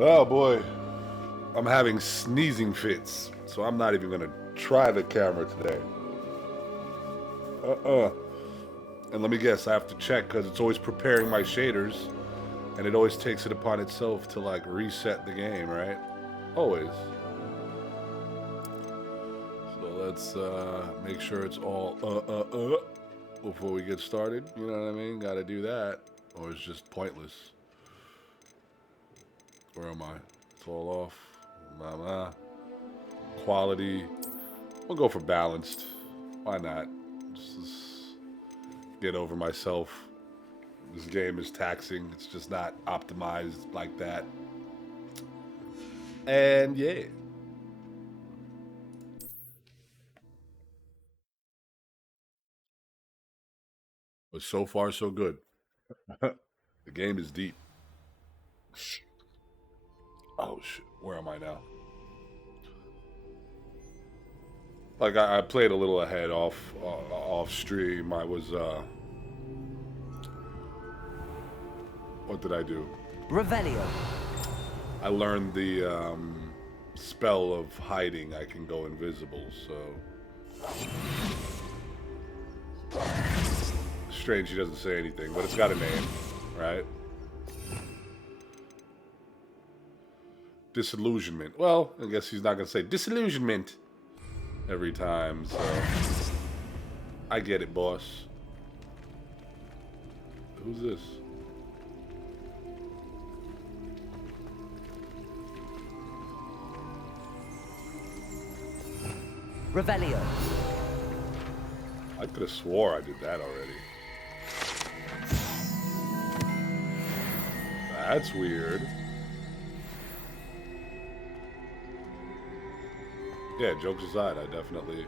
Oh boy, I'm having sneezing fits, so I'm not even gonna try the camera today. And let me guess, I have to check because it's always preparing my shaders, and it always takes it upon itself to like reset the game, right? Always. So let's make sure it's all before we get started. You know what I mean? Got to do that, or it's just pointless. Where am I? It's all off. Quality. We'll go for balanced. Why not? Just get over myself. This game is taxing. It's just not optimized like that. And yeah. But so far, so good. The game is deep. Oh shit, where am I now? Like I played a little ahead off stream. I was what did I do? Revelio. I learned the spell of hiding. I can go invisible, so strange she doesn't say anything, but it's got a name, right? Disillusionment. Well, I guess he's not gonna say disillusionment every time, so I get it, boss. Who's this? Revelio. I could have swore I did that already. That's weird. Yeah, jokes aside, I definitely...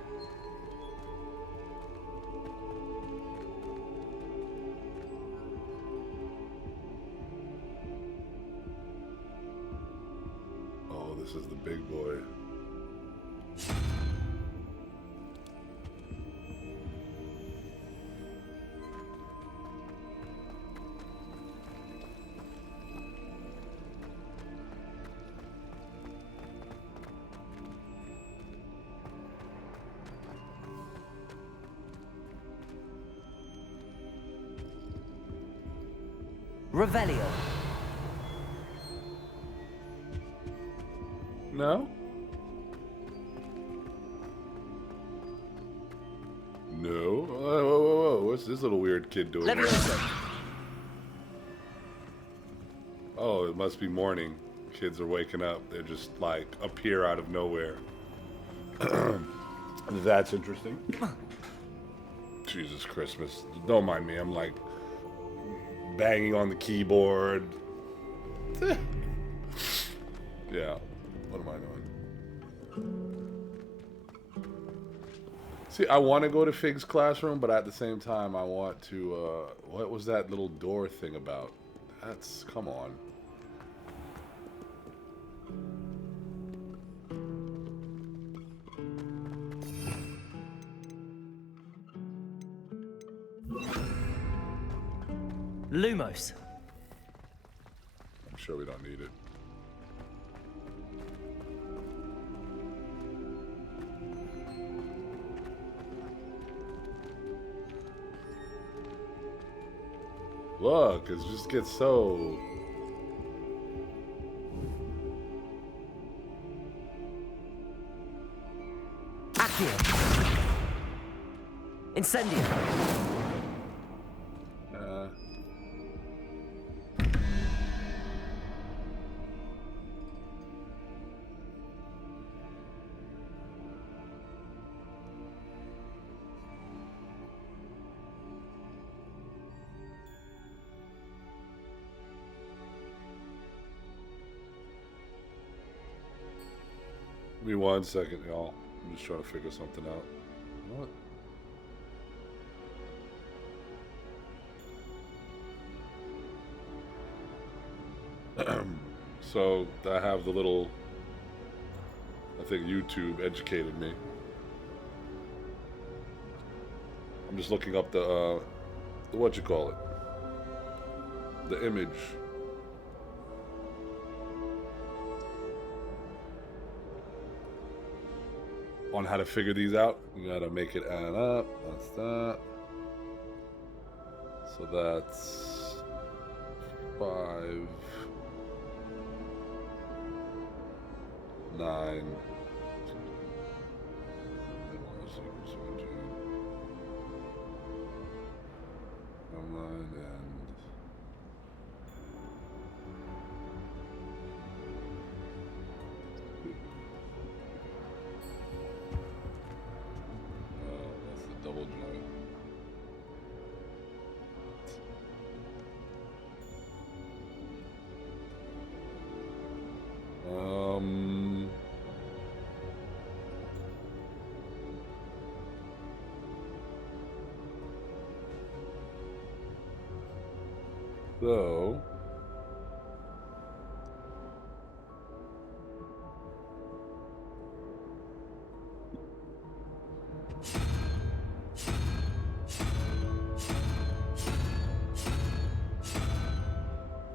Oh, this is the big boy. Revelio. No? No? Whoa. What's this little weird kid doing here? Oh, it must be morning. Kids are waking up. They're just like appear out of nowhere. That's interesting. Jesus Christmas. Don't mind me. I'm like banging on the keyboard. Yeah. What am I doing? See, I want to go to Fig's classroom, but at the same time, I want to, what was that little door thing about? That's, come on. Lumos. I'm sure we don't need it. Look, it just gets so... Accio. Incendio. Give me 1 second, y'all. I'm just trying to figure something out. What? So I have the little... I think YouTube educated me. I'm just looking up the what you call it? The image. on how to figure these out. You gotta make it add up. That's that. So that's 5, 9. That's the double joint. So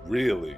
really?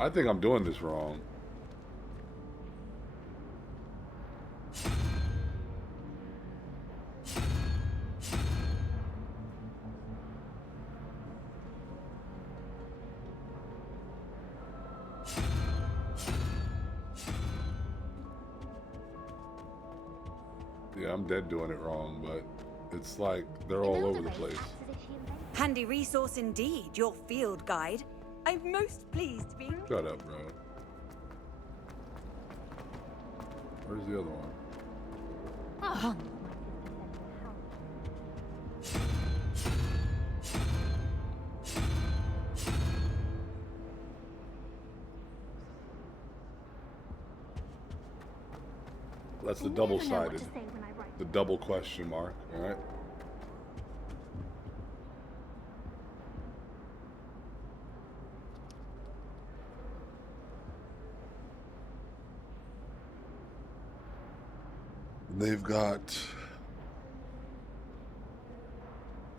I think I'm doing this wrong. Yeah, I'm dead doing it wrong, but it's like they're all over the place. Handy resource indeed, your field guide. I'm most pleased to be... Shut up, bro. Where's the other one? Oh. That's the double-sided. The double question mark, all right? They've got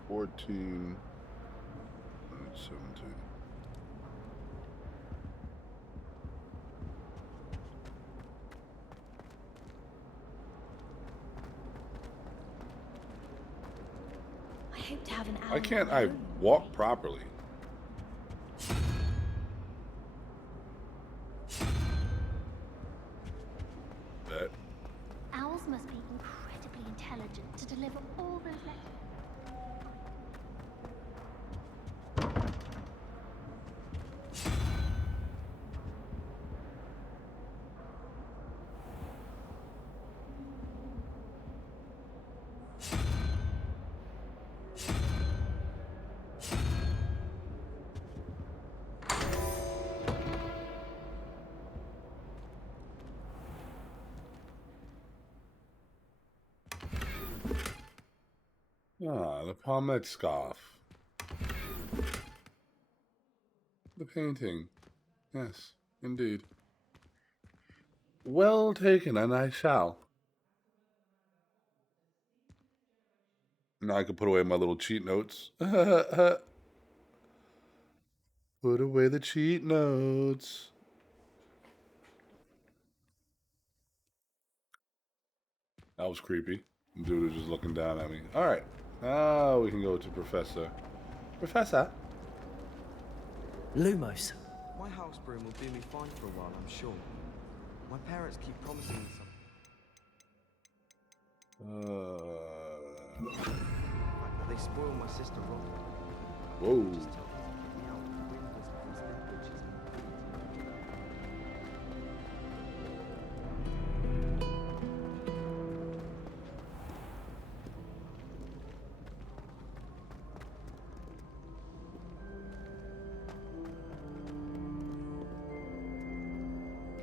14 and 17. I hope to have an hour. Why can't I walk properly? Bet. Owls must be incredibly intelligent to deliver all those letters. Ah, the palmette scarf. The painting. Yes, indeed. Well taken, and I shall. Now I can put away my little cheat notes. Put away the cheat notes. That was creepy. Dude was just looking down at me. Alright. Now we can go to Professor. Professor? Lumos. My house broom will do me fine for a while, I'm sure. My parents keep promising me something. They spoiled my sister rotten. Whoa. Just told me to get me out the windows because them bitches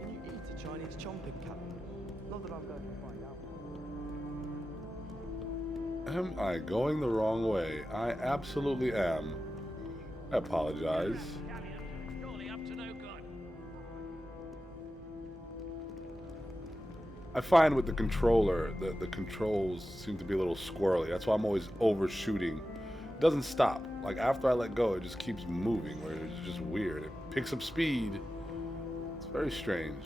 Can you eat a Chinese chomping cat? Not that I'm going to find out. Am I going the wrong way? I absolutely am. I apologize. Surely up to no good. I find with the controller, the controls seem to be a little squirrely. That's why I'm always overshooting. It doesn't stop. Like after I let go, it just keeps moving, where it's just weird. It picks up speed. It's very strange.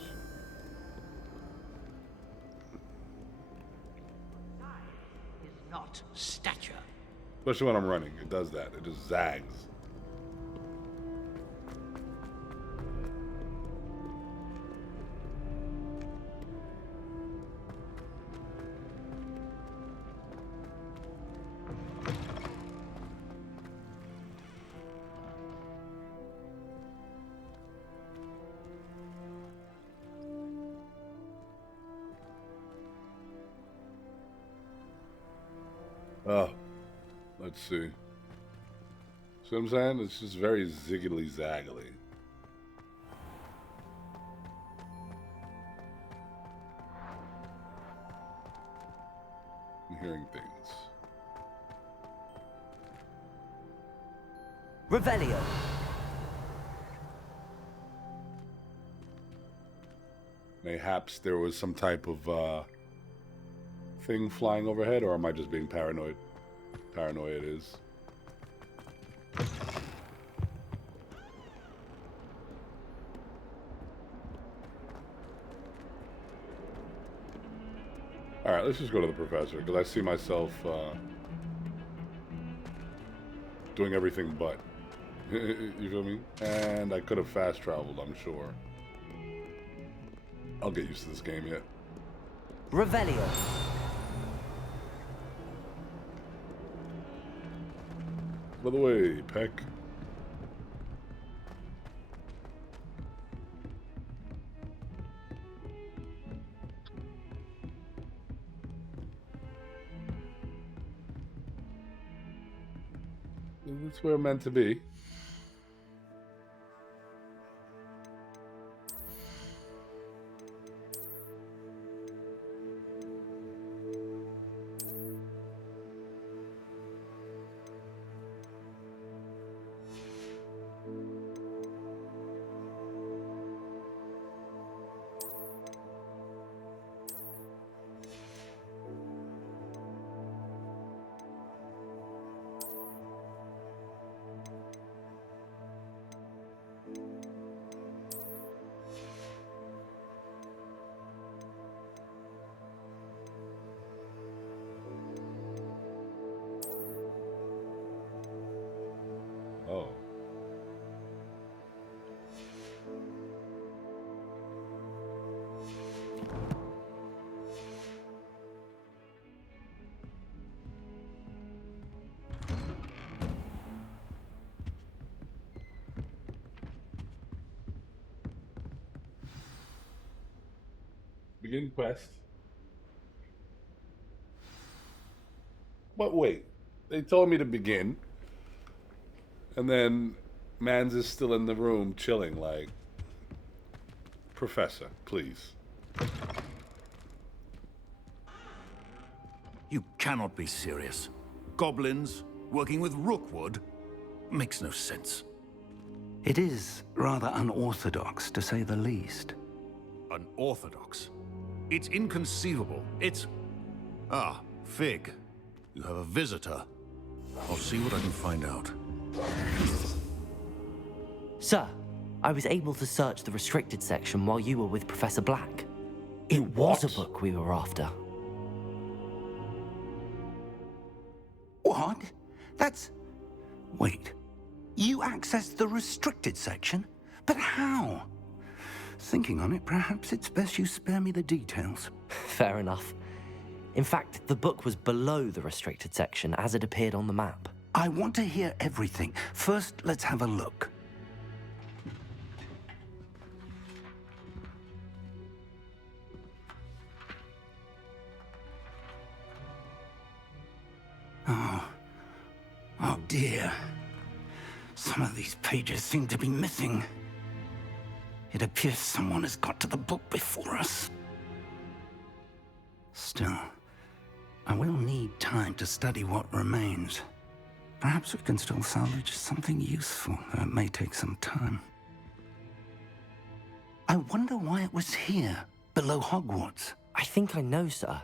Is not stature. Especially when I'm running. It does that. It just zags. Oh, let's see. See what I'm saying? It's just very ziggly zaggly. I'm hearing things. Revelio. Mayhaps there was some type of thing flying overhead, or am I just being paranoid? Paranoia it is. Alright, let's just go to the professor, because I see myself doing everything but. You feel me? And I could have fast traveled, I'm sure. I'll get used to this game yet. Revelio. By the way, Peck. That's where we're meant to be. Oh. Begin quest. But wait, they told me to begin. And then Mans is still in the room chilling like, Professor, please. You cannot be serious. Goblins working with Rookwood makes no sense. It is rather unorthodox, to say the least. Unorthodox? It's inconceivable. It's... Ah, Fig. You have a visitor. I'll see what I can find out. Sir, I was able to search the restricted section while you were with Professor Black. It was a book we were after. What? That's... Wait. You accessed the restricted section? But how? Thinking on it, perhaps it's best you spare me the details. Fair enough. In fact, the book was below the restricted section as it appeared on the map. I want to hear everything. First, let's have a look. Oh dear. Some of these pages seem to be missing. It appears someone has got to the book before us. Still, I will need time to study what remains. Perhaps we can still salvage something useful, though it may take some time. I wonder why it was here, below Hogwarts. I think I know, sir.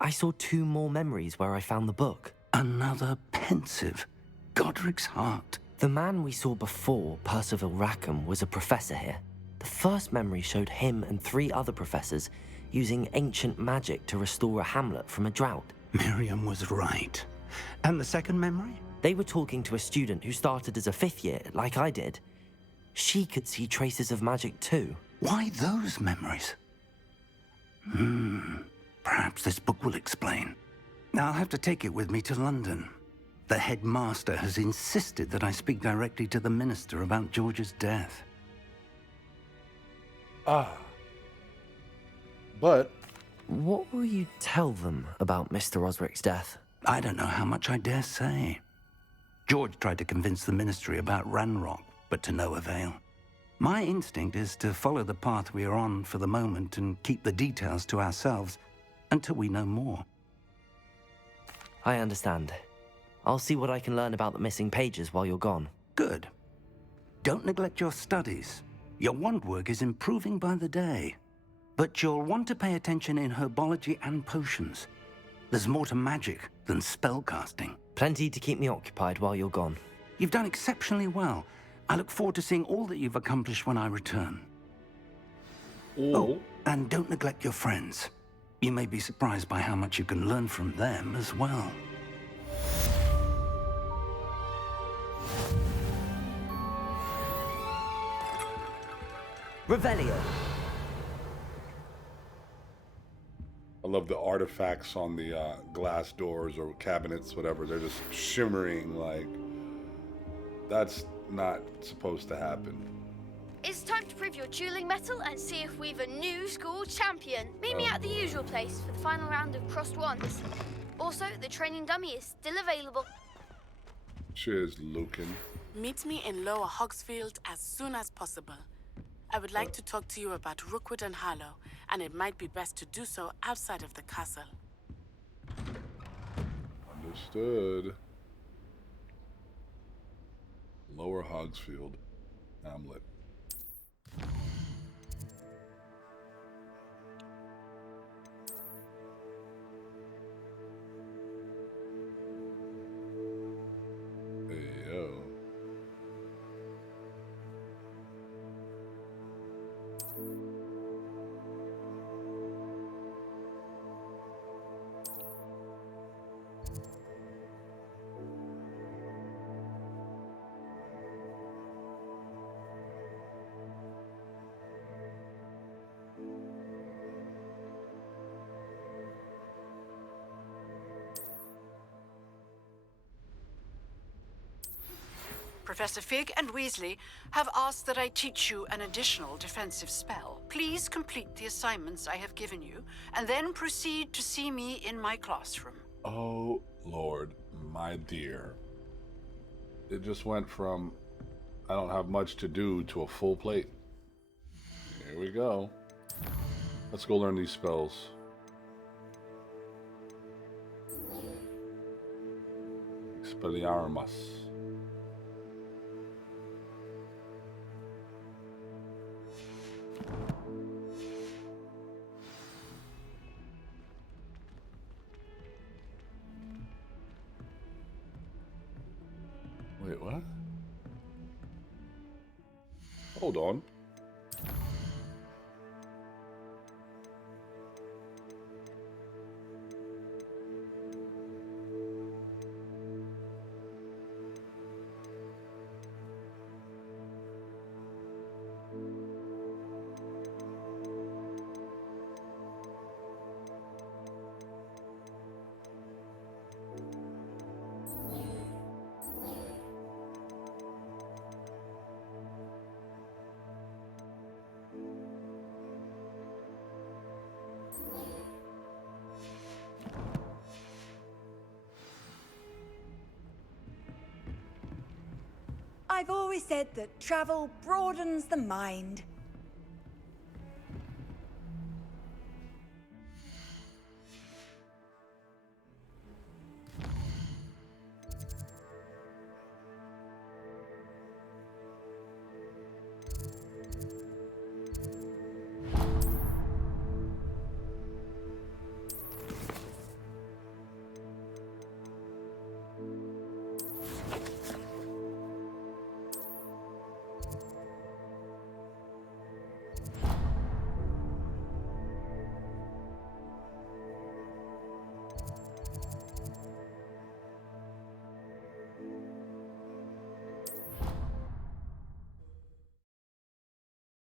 I saw 2 more memories where I found the book. Another pensive. Godric's heart. The man we saw before, Percival Rackham, was a professor here. The first memory showed him and 3 other professors using ancient magic to restore a hamlet from a drought. Miriam was right. And the second memory? They were talking to a student who started as a 5th year, like I did. She could see traces of magic too. Why those memories? Perhaps this book will explain. Now I'll have to take it with me to London. The headmaster has insisted that I speak directly to the minister about George's death. But What will you tell them about Mr. Osric's death? I don't know how much I dare say. George tried to convince the ministry about Ranrock, but to no avail. My instinct is to follow the path we are on for the moment and keep the details to ourselves until we know more. I understand. I'll see what I can learn about the missing pages while you're gone. Good. Don't neglect your studies. Your wand work is improving by the day. But you'll want to pay attention in herbology and potions. There's more to magic than spellcasting. Plenty to keep me occupied while you're gone. You've done exceptionally well. I look forward to seeing all that you've accomplished when I return. Oh, and don't neglect your friends. You may be surprised by how much you can learn from them as well. Revelio. I love the artifacts on the glass doors or cabinets, whatever. They're just shimmering like that's not supposed to happen. It's time to prove your dueling mettle and see if we've a new school champion. Meet me at the usual place for the final round of crossed wands. Also, the training dummy is still available. Cheers, Lucan. Meet me in Lower Hogsfield as soon as possible. I would like to talk to you about Rookwood and Harlow, and it might be best to do so outside of the castle. Understood. Lower Hogsfield Hamlet. Hey, yo. Professor Fig and Weasley have asked that I teach you an additional defensive spell. Please complete the assignments I have given you, and then proceed to see me in my classroom. Oh, Lord, my dear. It just went from I don't have much to do to a full plate. Here we go. Let's go learn these spells. Expelliarmus. Wait, what? Hold on. I've always said that travel broadens the mind.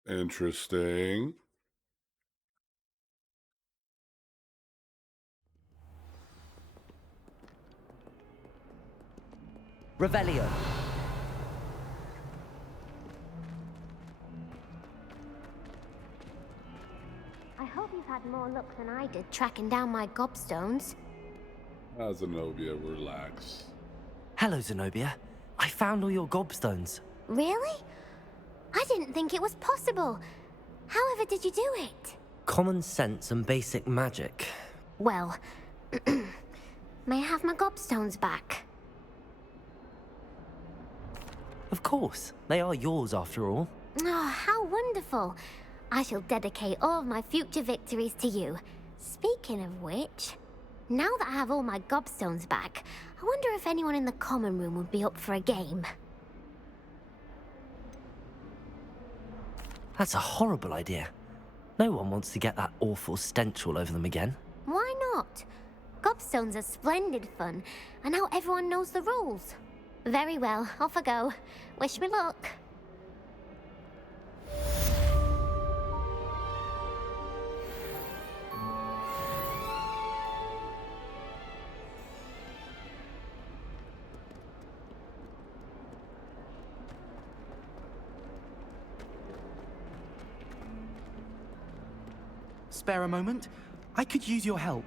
Interesting. Revelio. I hope you've had more luck than I did tracking down my gobstones. Zenobia, relax. Hello, Zenobia. I found all your gobstones. Really? I didn't think it was possible. However did you do it? Common sense and basic magic. Well, may I have my gobstones back? Of course. They are yours after all. Oh, how wonderful. I shall dedicate all of my future victories to you. Speaking of which, now that I have all my gobstones back, I wonder if anyone in the common room would be up for a game. That's a horrible idea. No one wants to get that awful stench all over them again. Why not? Gobstones are splendid fun, and now everyone knows the rules. Very well, off I go. Wish me luck. Spare a moment? I could use your help.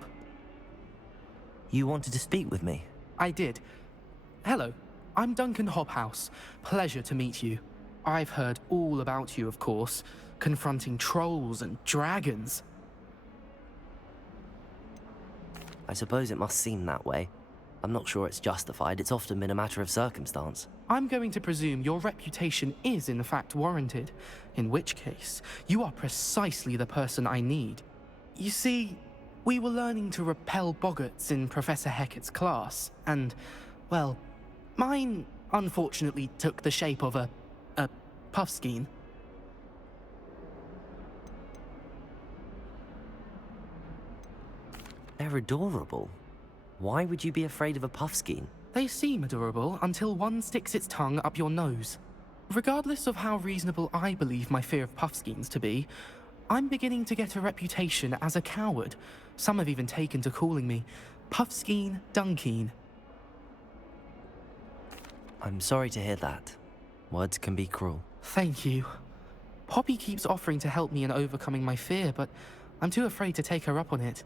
You wanted to speak with me? I did. Hello, I'm Duncan Hobhouse. Pleasure to meet you. I've heard all about you, of course, confronting trolls and dragons. I suppose it must seem that way. I'm not sure it's justified. It's often been a matter of circumstance. I'm going to presume your reputation is in fact warranted, in which case, you are precisely the person I need. You see, we were learning to repel boggarts in Professor Hecat's class, and, well, mine unfortunately took the shape of a puffskein. They're adorable. Why would you be afraid of a puffskein? They seem adorable until one sticks its tongue up your nose. Regardless of how reasonable I believe my fear of puffskeins to be, I'm beginning to get a reputation as a coward. Some have even taken to calling me Puffskein Dunkeen. I'm sorry to hear that. Words can be cruel. Thank you. Poppy keeps offering to help me in overcoming my fear, but I'm too afraid to take her up on it.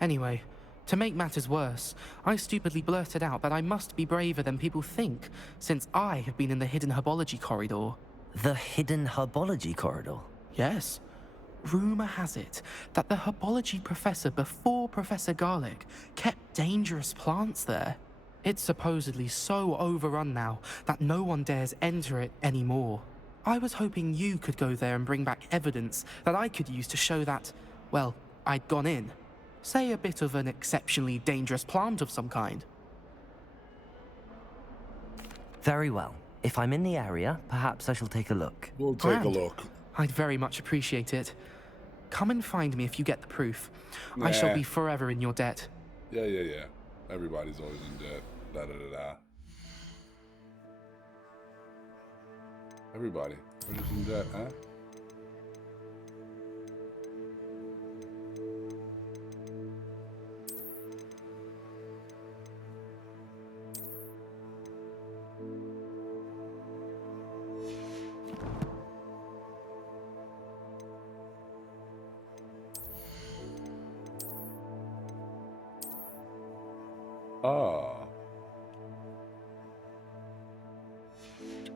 Anyway, to make matters worse, I stupidly blurted out that I must be braver than people think, since I have been in the hidden herbology corridor. The hidden herbology corridor? Yes. Rumor has it that the herbology professor before Professor Garlic kept dangerous plants there. It's supposedly so overrun now that no one dares enter it anymore. I was hoping you could go there and bring back evidence that I could use to show that, well, I'd gone in. Say a bit of an exceptionally dangerous plant of some kind. Very well. If I'm in the area, perhaps I shall take a look. We'll take a look. I'd very much appreciate it. Come and find me if you get the proof. I shall be forever in your debt. Yeah. Everybody's always in debt. Da-da-da-da. Everybody. We're just in debt, huh?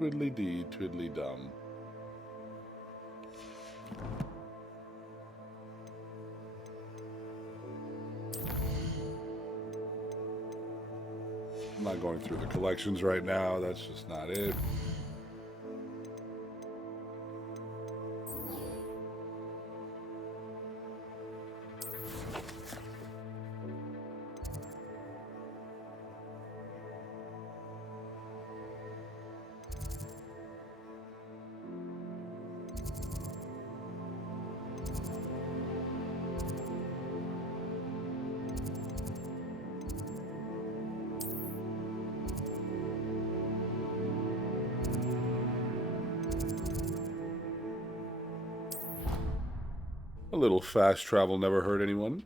Twiddly dee, twiddly dum. I'm not going through the collections right now. That's just not it. A little fast travel never hurt anyone.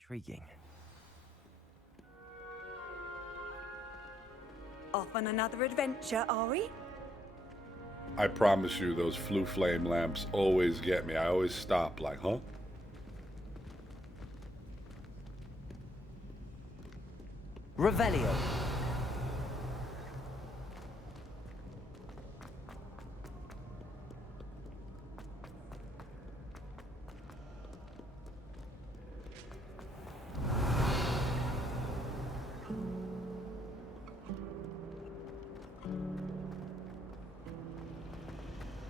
Intriguing. Off on another adventure, are we? I promise you, those flue flame lamps always get me. I always stop like, huh? Revelio.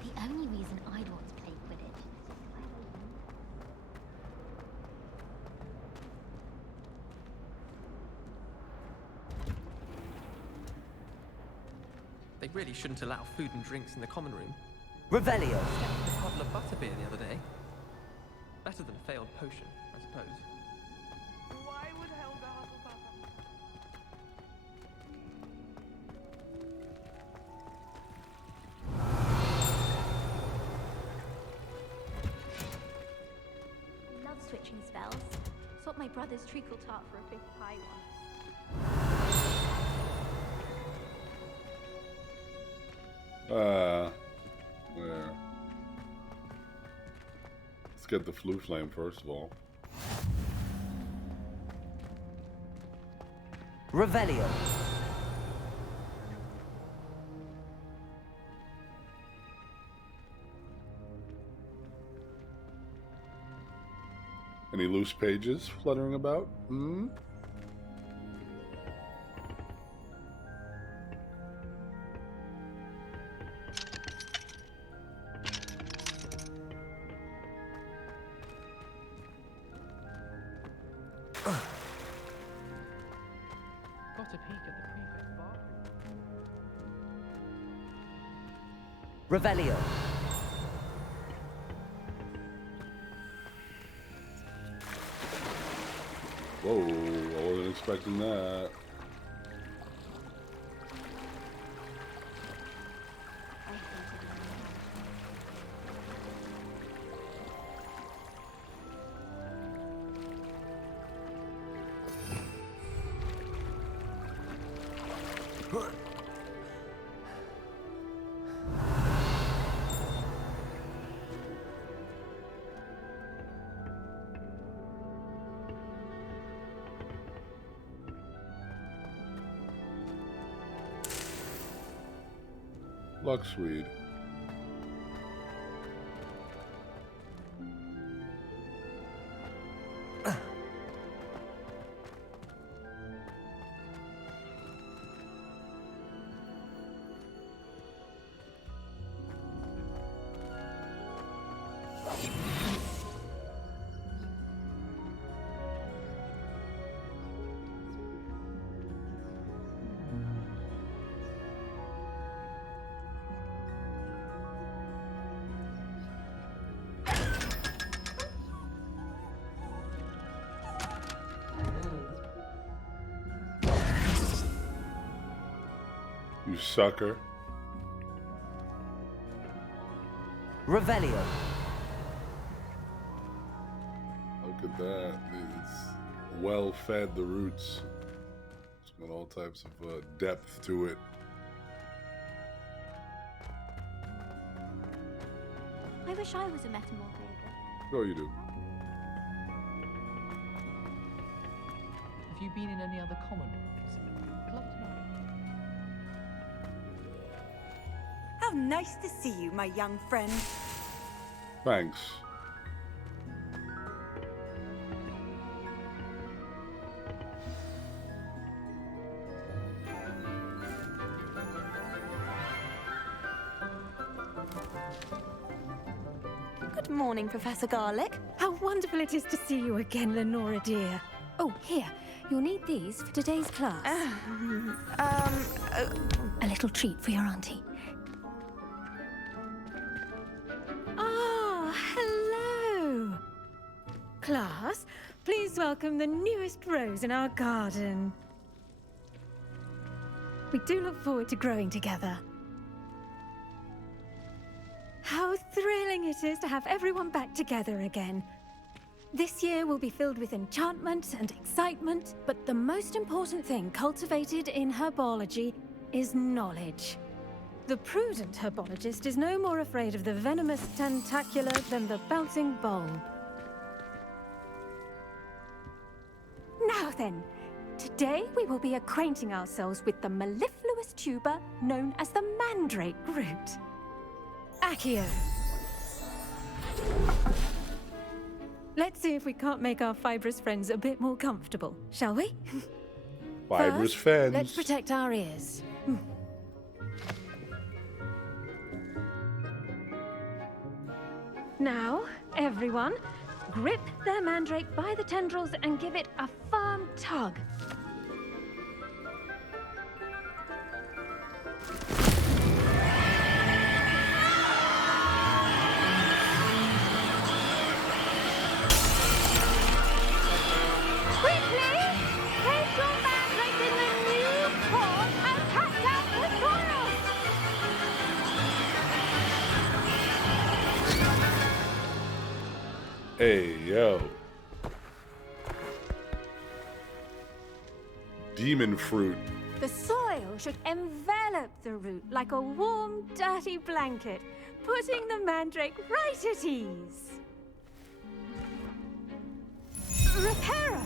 The only reason I'd want to play Quidditch is just They really shouldn't allow food and drinks in the common room. Revelio. A bottle of butterbeer the other day. Better than a failed potion, I suppose. Why would Helga Hufflepuff? Love switching spells. Swapped my brother's treacle tart for a big pie once. Where? Let's get the flue flame first of all. Revelio. Any loose pages fluttering about? Hmm? Got a peek at the prefect's bathroom. Revelio. Whoa, I wasn't expecting that. Luxweed. You sucker. Revelio. Look at that. It's well fed, the roots. It's got all types of depth to it. I wish I was a metamorphager. Oh, you do. Have you been in any other common rooms? I'd love to know. How nice to see you, my young friend. Thanks. Good morning, Professor Garlic. How wonderful it is to see you again, Lenora dear. Oh, here. You'll need these for today's class. A little treat for your auntie. Ah, hello. Class, please welcome the newest rose in our garden. We do look forward to growing together. How thrilling it is to have everyone back together again. This year will be filled with enchantment and excitement, but the most important thing cultivated in herbology is knowledge. The prudent herbologist is no more afraid of the venomous tentacula than the bouncing bulb. Now then, today we will be acquainting ourselves with the mellifluous tuber known as the mandrake root. Accio. Let's see if we can't make our fibrous friends a bit more comfortable, shall we? Fibrous First, friends. let's protect our ears. Now, everyone, grip their mandrake by the tendrils and give it a firm tug. Hey, yo. Demon fruit. The soil should envelop the root like a warm, dirty blanket, putting the mandrake right at ease. Reparo!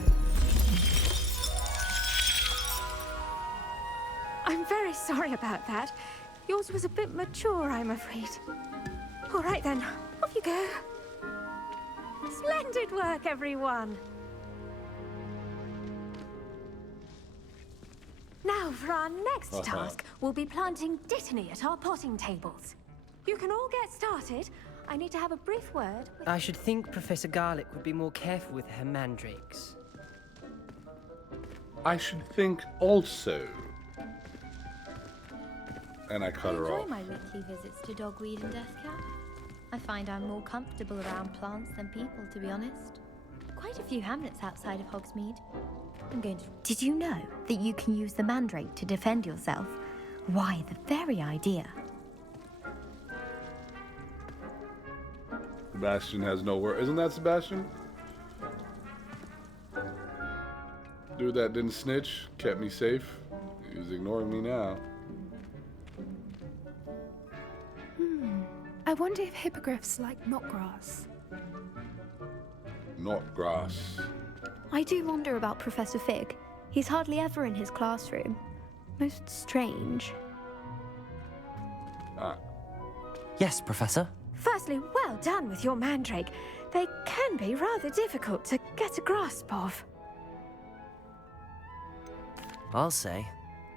I'm very sorry about that. Yours was a bit mature, I'm afraid. All right then, off you go. Splendid work, everyone! Now, for our next task, we'll be planting dittany at our potting tables. You can all get started. I need to have a brief word with... I should think Professor Garlic would be more careful with her mandrakes. I should think also. And I cut her I enjoy off. my weekly visits to Dogweed and Deathcap. I find I'm more comfortable around plants than people, to be honest. Quite a few hamlets outside of Hogsmeade. I'm going to... Did you know that you can use the mandrake to defend yourself? Why, the very idea. Sebastian has no word. Isn't that Sebastian? Dude that didn't snitch, kept me safe. He's ignoring me now. I wonder if hippogriffs like knotgrass. Not grass. I do wonder about Professor Fig. He's hardly ever in his classroom. Most strange. Yes, Professor. Firstly, well done with your mandrake. They can be rather difficult to get a grasp of. I'll say.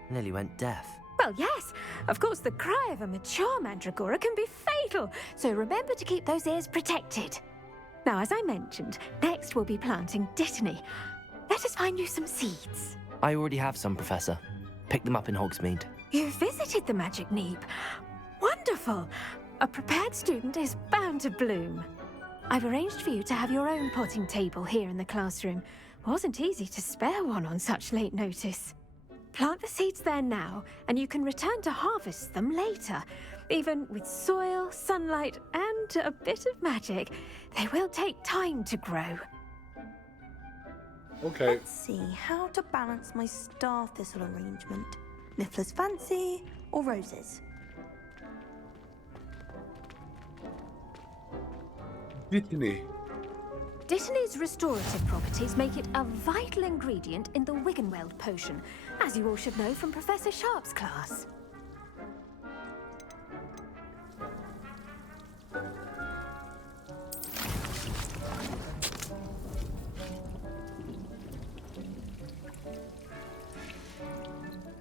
Nearly went deaf. Well, yes. Of course, the cry of a mature mandragora can be fatal, so remember to keep those ears protected. Now, as I mentioned, next we'll be planting dittany. Let us find you some seeds. I already have some, Professor. Picked them up in Hogsmeade. You visited the Magic Neep. Wonderful. A prepared student is bound to bloom. I've arranged for you to have your own potting table here in the classroom. Wasn't easy to spare one on such late notice. Plant the seeds there now, and you can return to harvest them later. Even with soil, sunlight, and a bit of magic, they will take time to grow. Okay. Let's see how to balance my star thistle arrangement. Niffler's fancy or roses? Dittany. Dittany's restorative properties make it a vital ingredient in the Wiggenweld potion, as you all should know from Professor Sharp's class.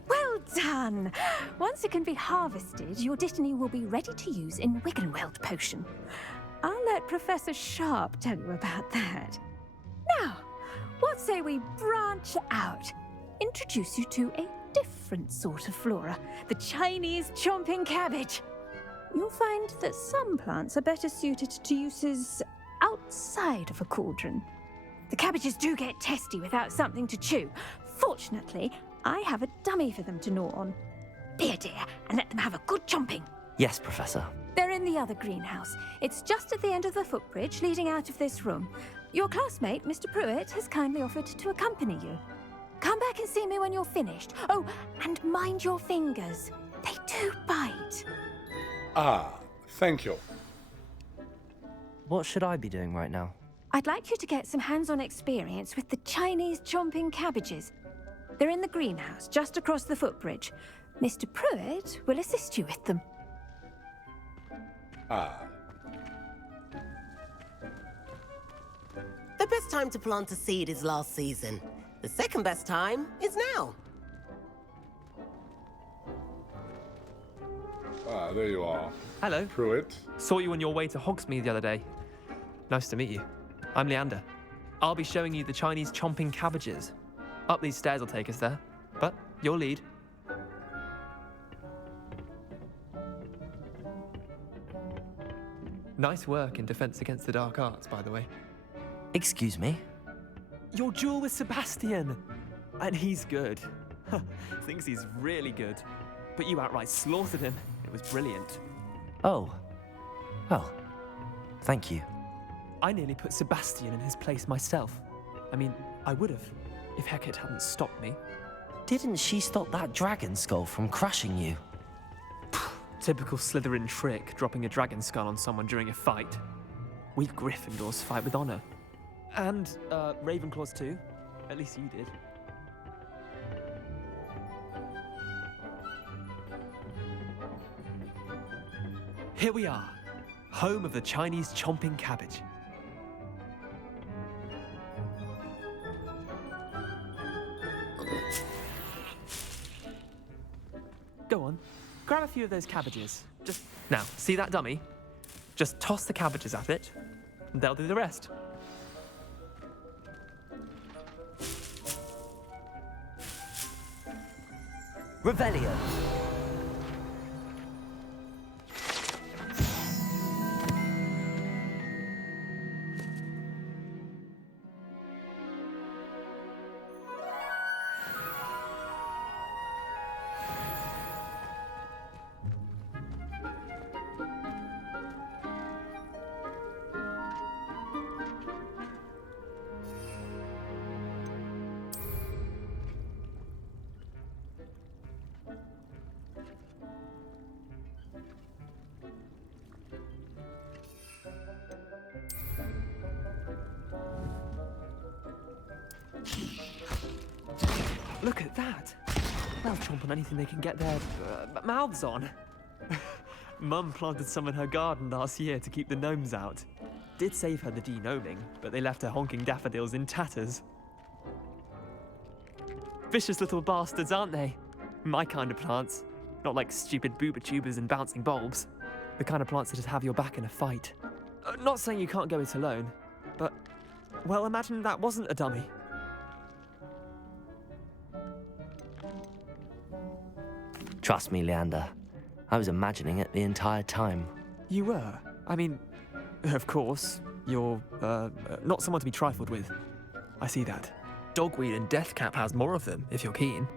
Well done! Once it can be harvested, your Dittany will be ready to use in Wiggenweld potion. I'll let Professor Sharp tell you about that. Now, what say we branch out? Introduce you to a different sort of flora, the Chinese chomping cabbage. You'll find that some plants are better suited to uses outside of a cauldron. The cabbages do get testy without something to chew. Fortunately, I have a dummy for them to gnaw on. Be a dear and let them have a good chomping. Yes, Professor. They're in the other greenhouse. It's just at the end of the footbridge leading out of this room. Your classmate, Mr. Pruitt, has kindly offered to accompany you. Come back and see me when you're finished. Oh, and mind your fingers. They do bite. Ah, thank you. What should I be doing right now? I'd like you to get some hands-on experience with the Chinese chomping cabbages. They're in the greenhouse, just across the footbridge. Mr. Pruitt will assist you with them. Ah. The best time to plant a seed is last season. The second best time is now. Ah, there you are. Hello. Pruitt. Saw you on your way to Hogsmeade the other day. Nice to meet you. I'm Leander. I'll be showing you the Chinese chomping cabbages. Up these stairs will take us there, but your lead. Nice work in Defense Against the Dark Arts, by the way. Excuse me? Your duel with Sebastian! And he's good. Thinks he's really good. But you outright slaughtered him. It was brilliant. Oh. Well, thank you. I nearly put Sebastian in his place myself. I mean, I would have, if Hecate hadn't stopped me. Didn't she stop that dragon skull from crushing you? Typical Slytherin trick, dropping a dragon skull on someone during a fight. We Gryffindors fight with honor. And, Ravenclaws too. At least you did. Here we are, home of the Chinese chomping cabbage. Go on, grab a few of those cabbages. Just, now, see that dummy? Just toss the cabbages at it, and they'll do the rest. Revelio. Look at that. They'll chomp on anything they can get their mouths on. Mum planted some in her garden last year to keep the gnomes out. Did save her the de-gnoming, but they left her honking daffodils in tatters. Vicious little bastards, aren't they? My kind of plants. Not like stupid booba tubers and bouncing bulbs. The kind of plants that just have your back in a fight. Not saying you can't go it alone, but, well, imagine that wasn't a dummy. Trust me, Leander. I was imagining it the entire time. You were? I mean, of course, you're, not someone to be trifled with. I see that. Dogweed and Deathcap has more of them, if you're keen.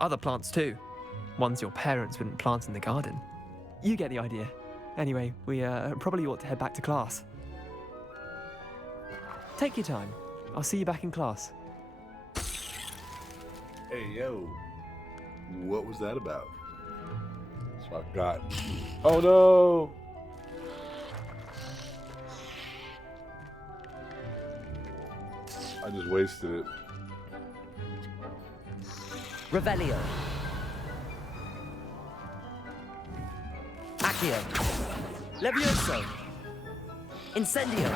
Other plants too. Ones your parents wouldn't plant in the garden. You get the idea. Anyway, we probably ought to head back to class. Take your time. I'll see you back in class. Hey, yo. What was that about? So I've got... Oh, no! I just wasted it. Revelio. Accio. Levioso. Incendio.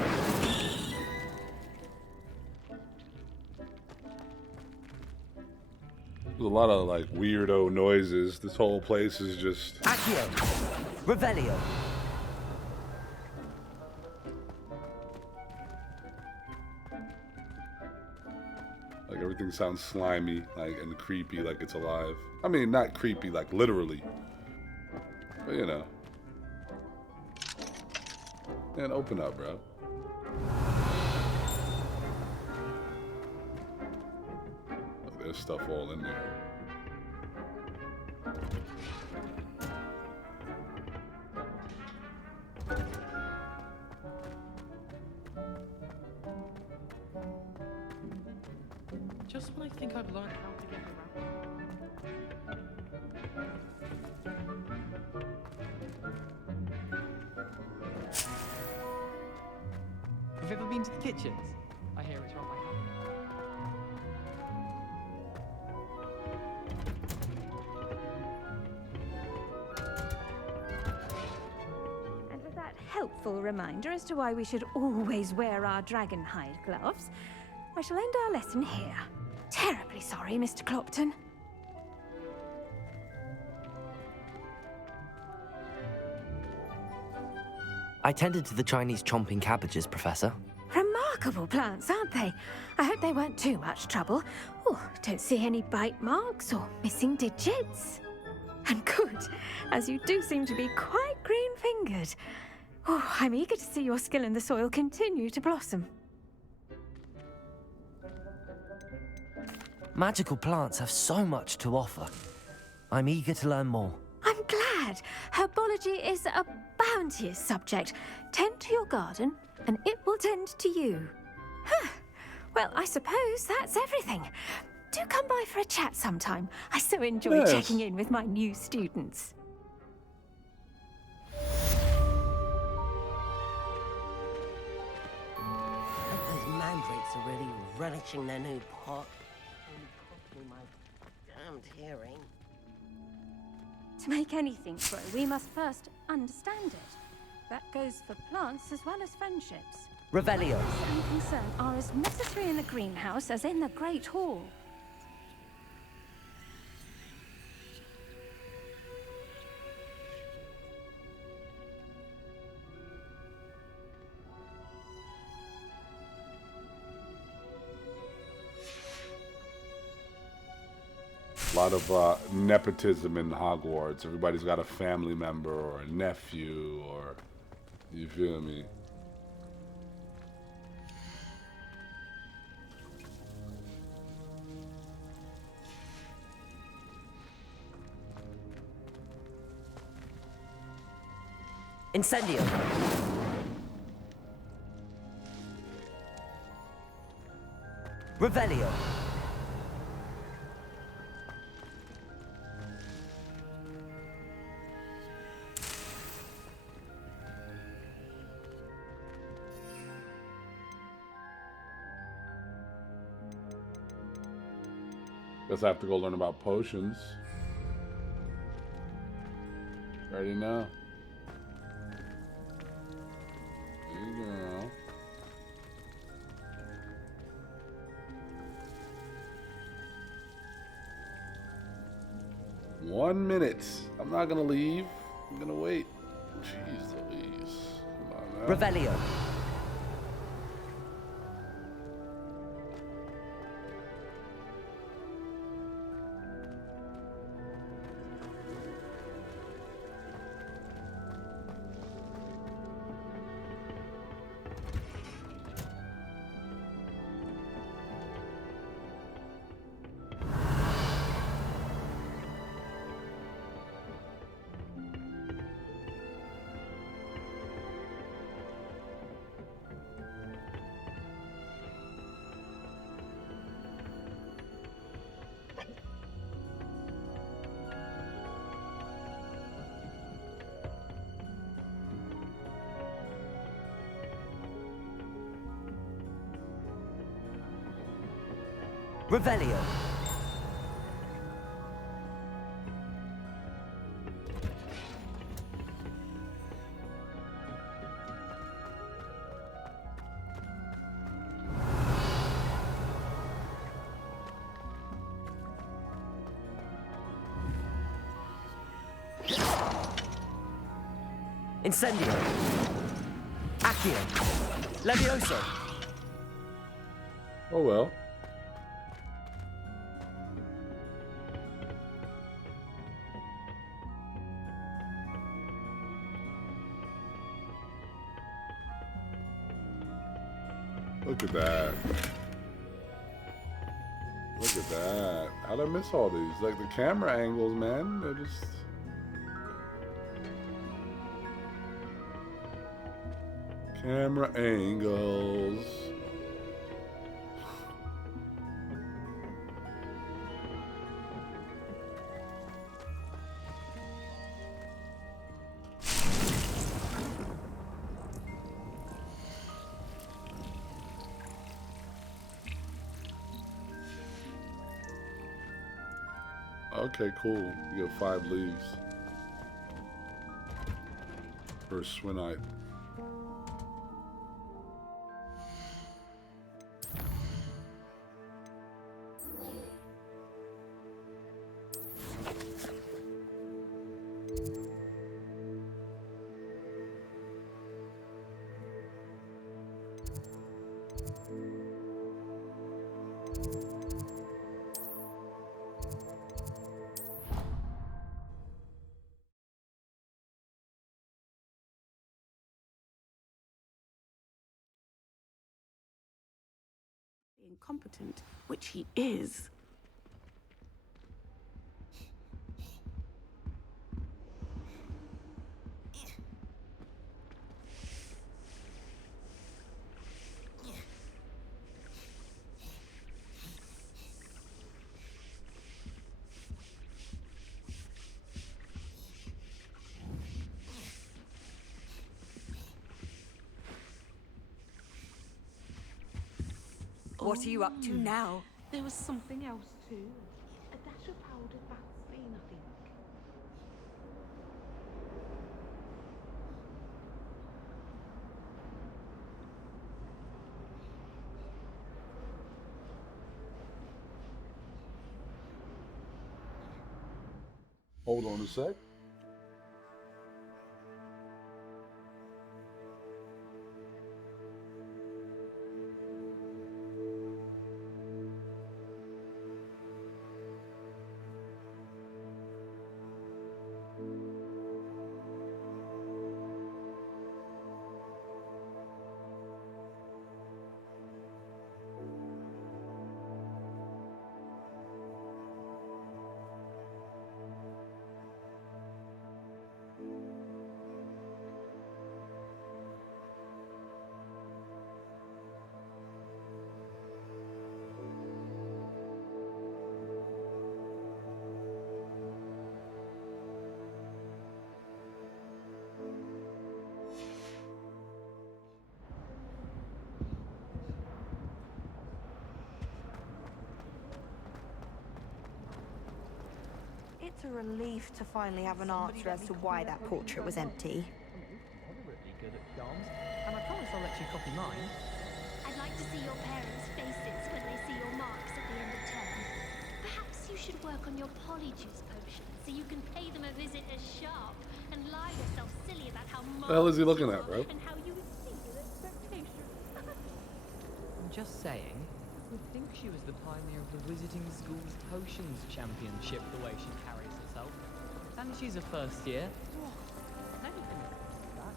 There's a lot of like weirdo noises. This whole place is just. Accio. Revelio. Like everything sounds slimy, like and creepy, like it's alive. I mean, not creepy, like literally, but you know. Man, open up, bro. Oh, there's stuff all in there. Just when I think I've learned how to get around. Have you ever been to the kitchens? I hear it's run by hand. And with that helpful reminder as to why we should always wear our dragon hide gloves, I shall end our lesson here. Terribly sorry, Mr. Clopton. I tended to the Chinese chomping cabbages, Professor. Remarkable plants, aren't they? I hope they weren't too much trouble. Oh, don't see any bite marks or missing digits. And good, as you do seem to be quite green-fingered. Oh, I'm eager to see your skill in the soil continue to blossom. Magical plants have so much to offer. I'm eager to learn more. I'm glad. Herbology is a bounteous subject. Tend to your garden, and it will tend to you. Huh. Well, I suppose that's everything. Do come by for a chat sometime. I so enjoy checking in with my new students. Those mandrakes are really relishing their new pot. Cost me my damned hearing. To make anything grow, we must first understand it. That goes for plants as well as friendships. Revelio. Purpose and concern are as necessary in the greenhouse as in the Great Hall. A lot of nepotism in Hogwarts. Everybody's got a family member or a nephew or, you feel me? Incendio. Revelio. Guess I have to go learn about potions. Already know. There you go. One minute. I'm not gonna leave. I'm gonna wait. Jeez Louise. Come on now. Revelio. Revelio. Incendio. Accio. Levioso. Oh well. Look at that. Look at that. How'd I miss all these? Like the camera angles, man. They're just... Camera angles. Okay, cool. You get 5 leaves for a Swinite. Incompetent, which he is. What are you up to now? There was something else too. A dash of powdered Vaseline, I think. Hold on a sec. It's a relief to finally have an answer as to why that portrait was empty. Moderately good at charms, and I promise I'll let you copy mine. I'd like to see your parents' faces when they see your marks at the end of term. Perhaps you should work on your polyjuice potion so you can pay them a visit as sharp and lie yourself silly about how The hell is he looking at, bro? and how you exceeded expectations. I'm just saying, you'd think she was the pioneer of the Wizarding School's Potions Championship the way she carries herself. And she's a first year. Anything like that.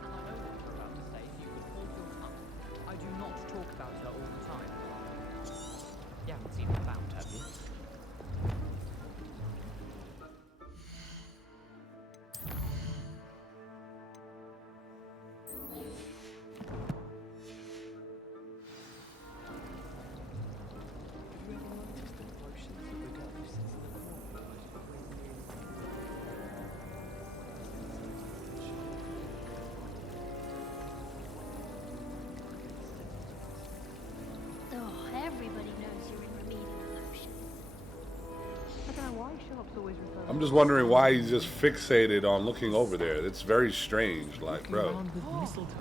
And I know what you're about to say, so you can hold your tongue. I do not talk about her all the time. You haven't seen her bound, have you? I'm just wondering why he's just fixated on looking over there. It's very strange. Like, bro, Around with mistletoe.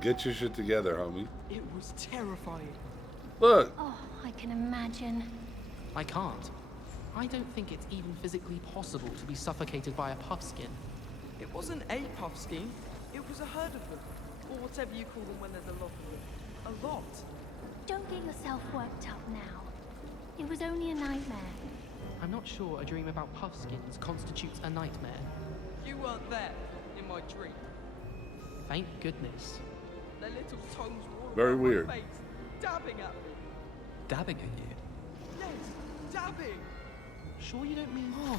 get your shit together, homie. It was terrifying. Look. Oh, I can imagine. I can't. I don't think it's even physically possible to be suffocated by a puffskin. It wasn't a puffskein. It was a herd of them. Or whatever you call them when there's a lot of them. A lot. Don't get yourself worked up now. It was only a nightmare. I'm not sure a dream about puffskins constitutes a nightmare. You weren't there in my dream. Thank goodness. Their little tongues were all Very around weird. my face, dabbing at me. Dabbing at you? Yes, dabbing. Sure you don't mean... Oh.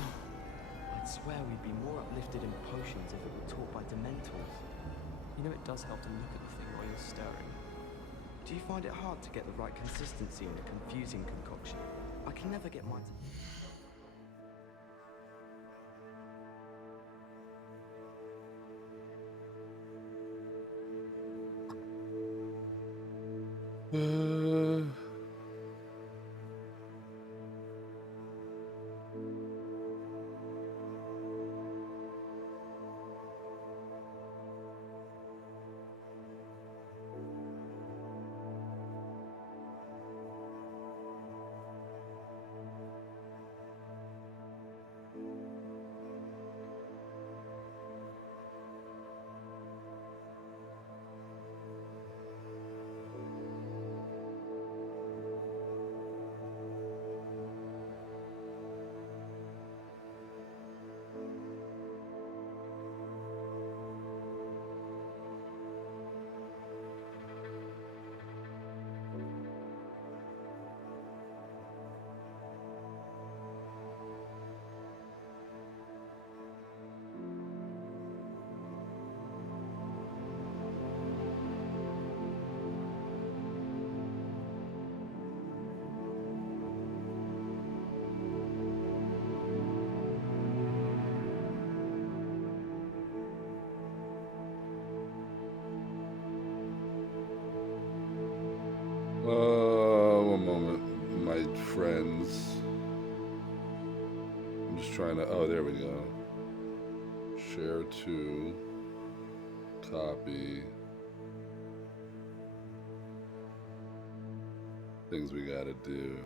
I'd swear we'd be more uplifted in potions if it were taught by Dementors. You know it does help to look at the thing while you're stirring. Do you find it hard to get the right consistency in a confusing concoction? I can never get mine to... One moment, my friends. I'm just trying to. Oh, there we go. Share to. Copy. Things we gotta do.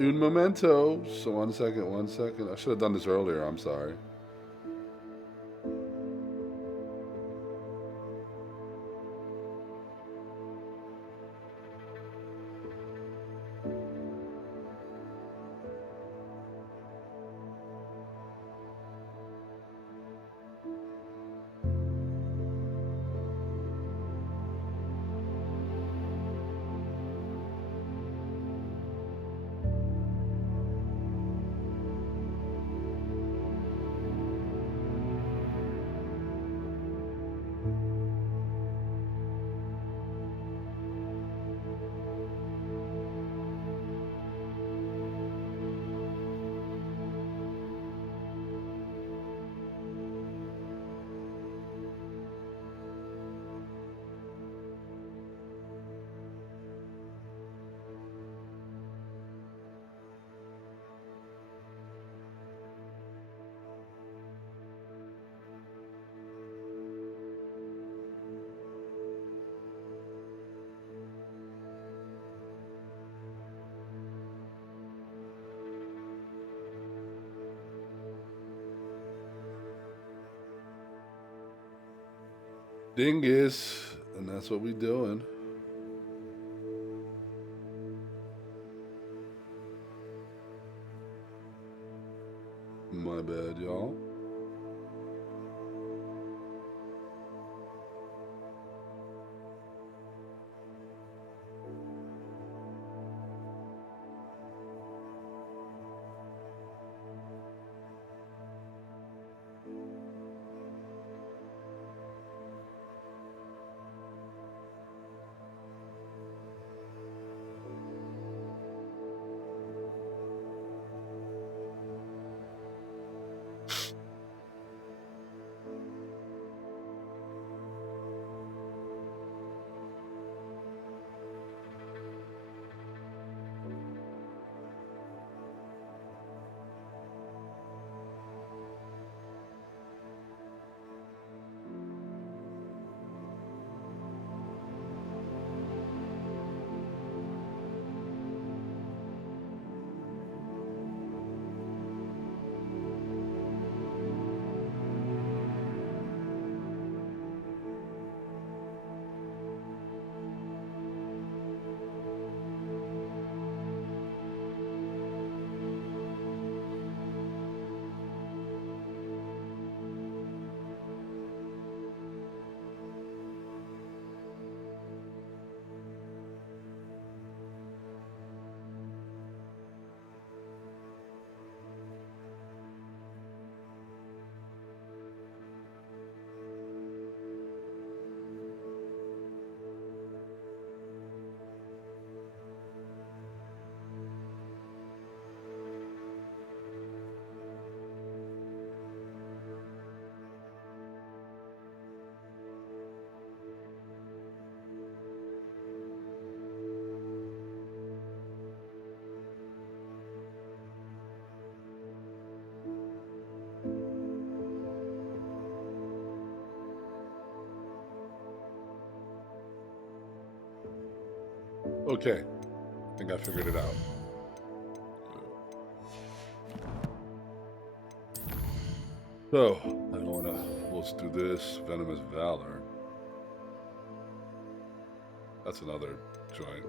Un momento. So 1 second, 1 second. I should have done this earlier. I'm sorry. Dingus, and that's what we doing. My bad, y'all. Okay, I think I figured it out. So, let's do this. Venomous Valor. That's another joint.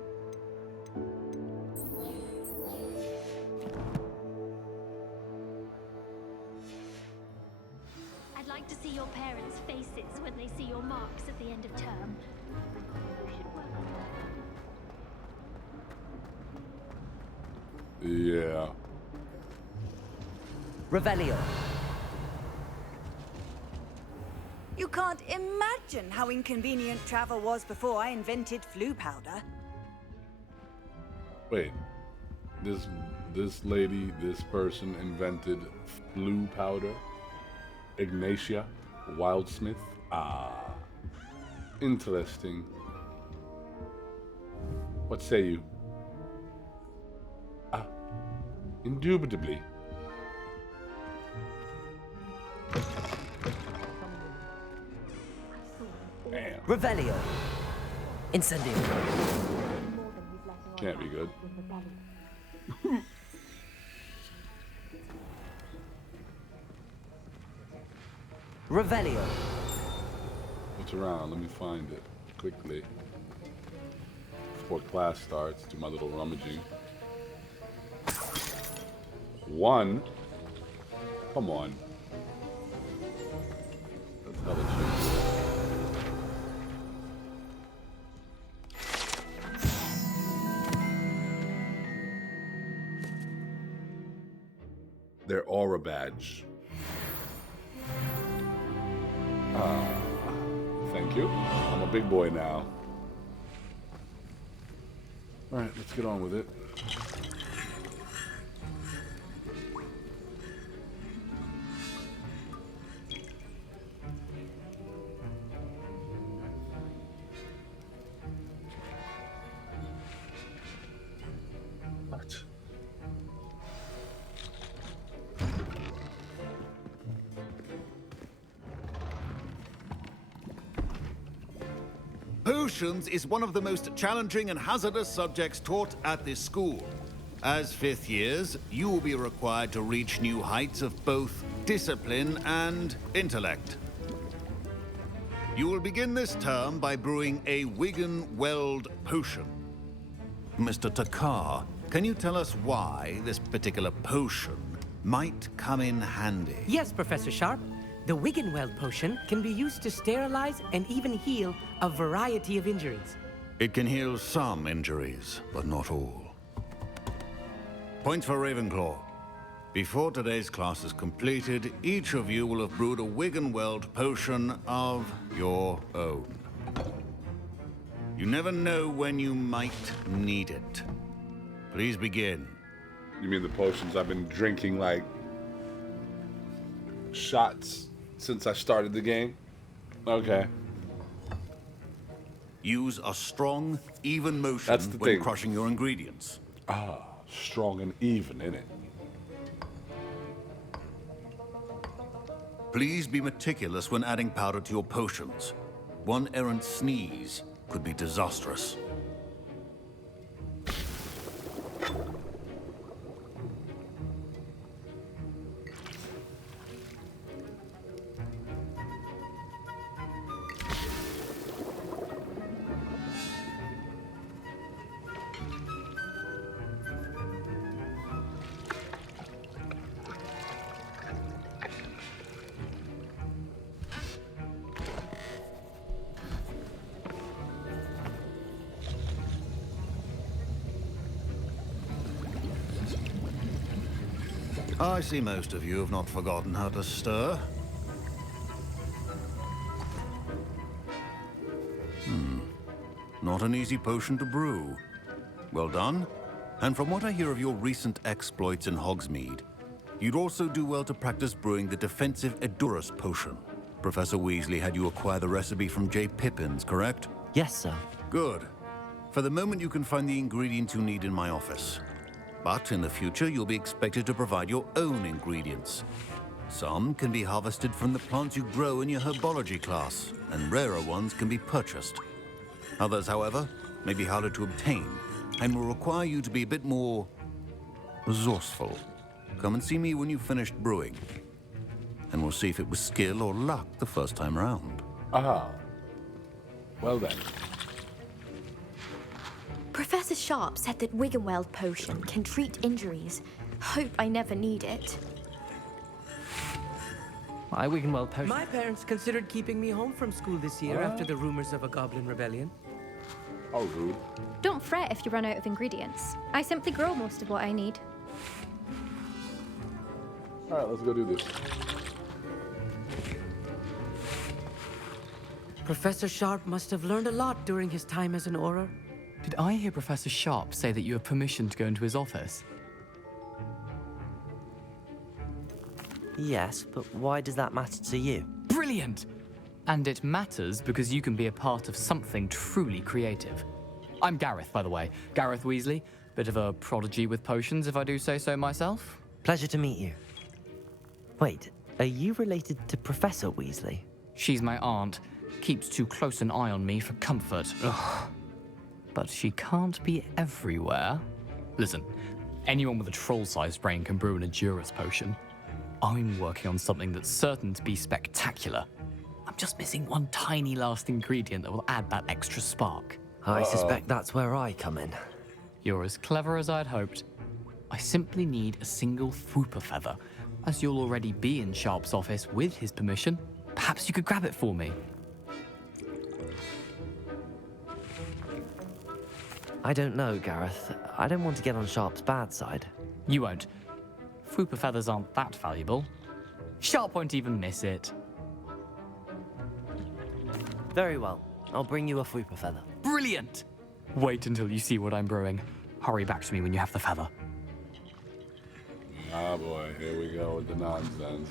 I'd like to see your parents' faces when they see your marks at the end of term. You should work on that. Yeah. Revelio. You can't imagine how inconvenient travel was before I invented flu powder. Wait. This lady, this person invented flu powder? Ignatia Wildsmith? Ah. Interesting. What say you? Ah. Indubitably. Damn. Revelio. Incendio. Can't be good. Revelio. What's around? Let me find it quickly. Before class starts, do my little rummaging. 1. Come on. That's hella cheap. Their aura badge. Thank you. I'm a big boy now. Alright, let's get on with it. What? Potions is one of the most challenging and hazardous subjects taught at this school. As 5th years, you will be required to reach new heights of both discipline and intellect. You will begin this term by brewing a Wiggenweld potion. Mr. Takar, can you tell us why this particular potion might come in handy? Yes, Professor Sharp. The Wiggenweld potion can be used to sterilize and even heal a variety of injuries. It can heal some injuries, but not all. Points for Ravenclaw. Before today's class is completed, each of you will have brewed a Wiggenweld potion of your own. You never know when you might need it. Please begin. You mean the potions I've been drinking like shots since I started the game? Okay. Use a strong, even motion That's the when thing. crushing your ingredients. Ah, strong and even, innit? Please be meticulous when adding powder to your potions. One errant sneeze could be disastrous. I see most of you have not forgotten how to stir. Not an easy potion to brew. Well done. And from what I hear of your recent exploits in Hogsmeade, you'd also do well to practice brewing the defensive Edurus potion. Professor Weasley had you acquire the recipe from J. Pippins, correct? Yes, sir. Good. For the moment, you can find the ingredients you need in my office. But in the future, you'll be expected to provide your own ingredients. Some can be harvested from the plants you grow in your herbology class, and rarer ones can be purchased. Others, however, may be harder to obtain, and will require you to be a bit more resourceful. Come and see me when you've finished brewing, and we'll see if it was skill or luck the first time round. Ah. Well then. Professor Sharp said that Wiggenweld potion can treat injuries. Hope I never need it. My Wiggenweld potion. My parents considered keeping me home from school this year after the rumors of a goblin rebellion. Oh, rude. Don't fret if you run out of ingredients. I simply grow most of what I need. All right, let's go do this. Professor Sharp must have learned a lot during his time as an Auror. Did I hear Professor Sharp say that you have permission to go into his office? Yes, but why does that matter to you? Brilliant! And it matters because you can be a part of something truly creative. I'm Gareth, by the way. Gareth Weasley. Bit of a prodigy with potions, if I do say so myself. Pleasure to meet you. Wait, are you related to Professor Weasley? She's my aunt. Keeps too close an eye on me for comfort. Ugh. But she can't be everywhere. Listen, anyone with a troll-sized brain can brew an Edurus potion. I'm working on something that's certain to be spectacular. I'm just missing one tiny last ingredient that will add that extra spark. I suspect that's where I come in. You're as clever as I'd hoped. I simply need a single Fwooper feather. As you'll already be in Sharp's office with his permission, perhaps you could grab it for me. I don't know, Gareth. I don't want to get on Sharp's bad side. You won't. Fwooper feathers aren't that valuable. Sharp won't even miss it. Very well. I'll bring you a Fwooper feather. Brilliant! Wait until you see what I'm brewing. Hurry back to me when you have the feather. Ah, boy, here we go with the nonsense.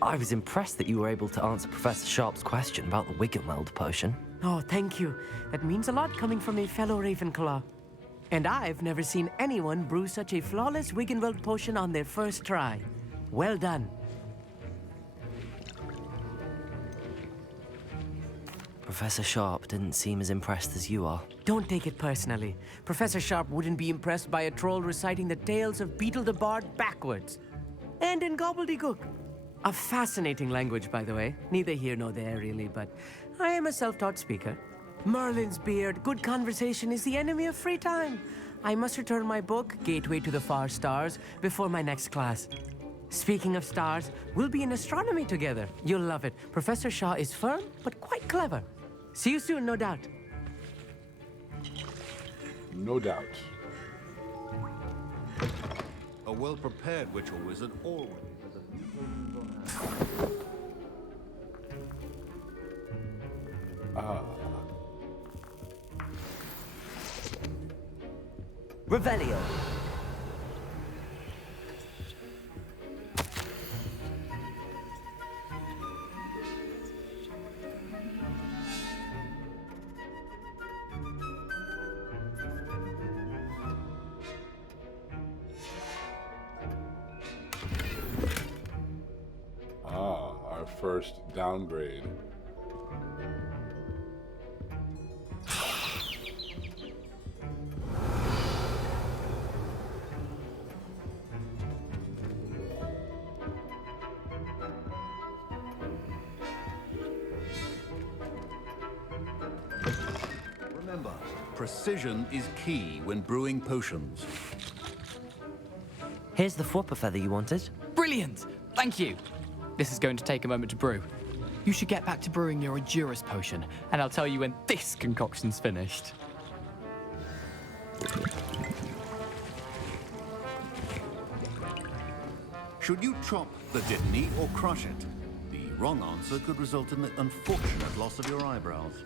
I was impressed that you were able to answer Professor Sharp's question about the Wiggenweld potion. Oh, thank you. That means a lot coming from a fellow Ravenclaw. And I've never seen anyone brew such a flawless Wiggenweld potion on their first try. Well done. Professor Sharp didn't seem as impressed as you are. Don't take it personally. Professor Sharp wouldn't be impressed by a troll reciting the tales of Beetle the Bard backwards. And in gobbledygook. A fascinating language, by the way. Neither here nor there, really, but I am a self-taught speaker. Merlin's beard, good conversation is the enemy of free time. I must return my book, Gateway to the Far Stars, before my next class. Speaking of stars, we'll be in astronomy together. You'll love it. Professor Shaw is firm, but quite clever. See you soon, no doubt. No doubt. A well-prepared witch or wizard always has a few potions on hand. Revelio. Our first downgrade. Remember, precision is key when brewing potions. Here's the Fwopper feather you wanted. Brilliant! Thank you. This is going to take a moment to brew. You should get back to brewing your Edurus potion, and I'll tell you when this concoction's finished. Should you chop the dittany or crush it? The wrong answer could result in the unfortunate loss of your eyebrows.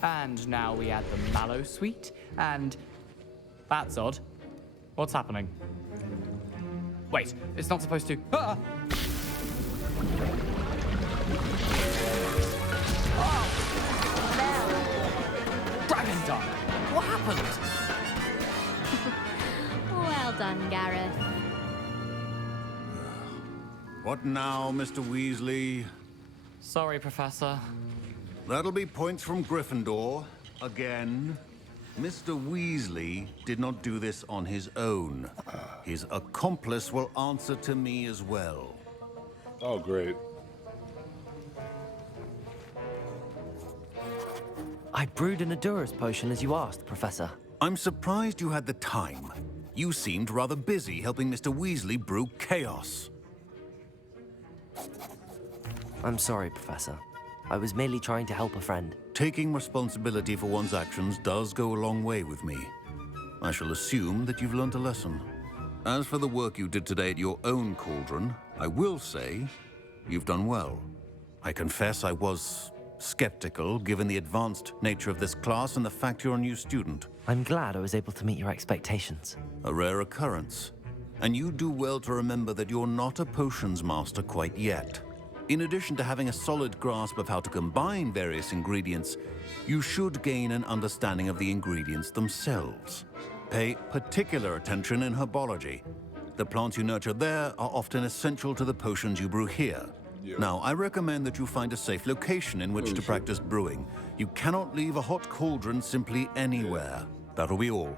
And now we add the mallow sweet, and... That's odd. What's happening? Wait, it's not supposed to... Ah! Dragon Dog! What happened? Well done, Gareth. What now, Mr. Weasley? Sorry, Professor. That'll be points from Gryffindor. Again. Mr. Weasley did not do this on his own. His accomplice will answer to me as well. Oh, great. I brewed an Edurus potion as you asked, Professor. I'm surprised you had the time. You seemed rather busy helping Mr. Weasley brew chaos. I'm sorry, Professor. I was merely trying to help a friend. Taking responsibility for one's actions does go a long way with me. I shall assume that you've learned a lesson. As for the work you did today at your own cauldron, I will say you've done well. I confess I was skeptical, given the advanced nature of this class and the fact you're a new student. I'm glad I was able to meet your expectations. A rare occurrence. And you do well to remember that you're not a potions master quite yet. In addition to having a solid grasp of how to combine various ingredients, you should gain an understanding of the ingredients themselves. Pay particular attention in herbology. The plants you nurture there are often essential to the potions you brew here. Yep. Now, I recommend that you find a safe location in which to practice brewing. You cannot leave a hot cauldron simply anywhere. That'll be all.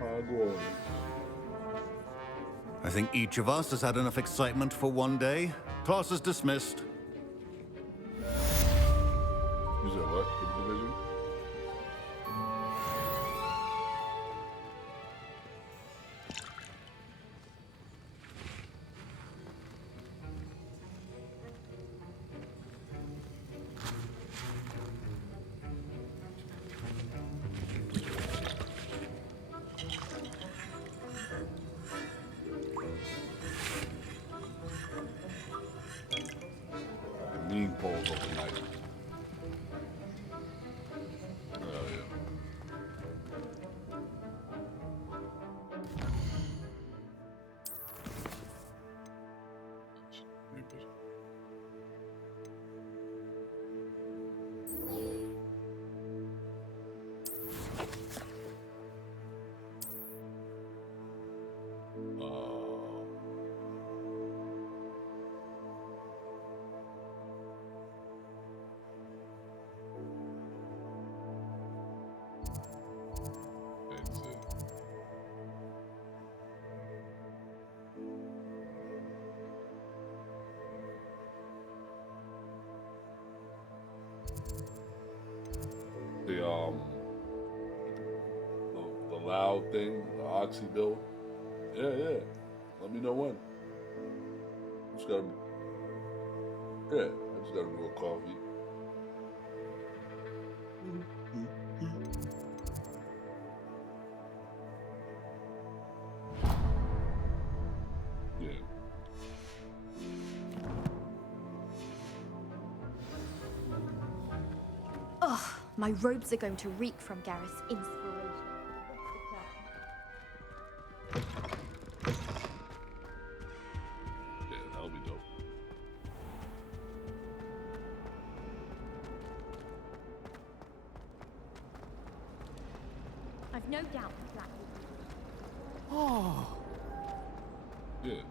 Hogwarts. I think each of us has had enough excitement for one day. Class is dismissed. You said what? Division? overnight. Oh yeah. That's it. The the loud thing, the oxy build. Yeah, yeah. Let me know when. Just gotta, yeah. I just gotta brew a coffee. Yeah. Ugh, my robes are going to reek from Gareth's inspiration. Yeah, that'll be dope. I've no doubt that Black will. Oh. Yeah.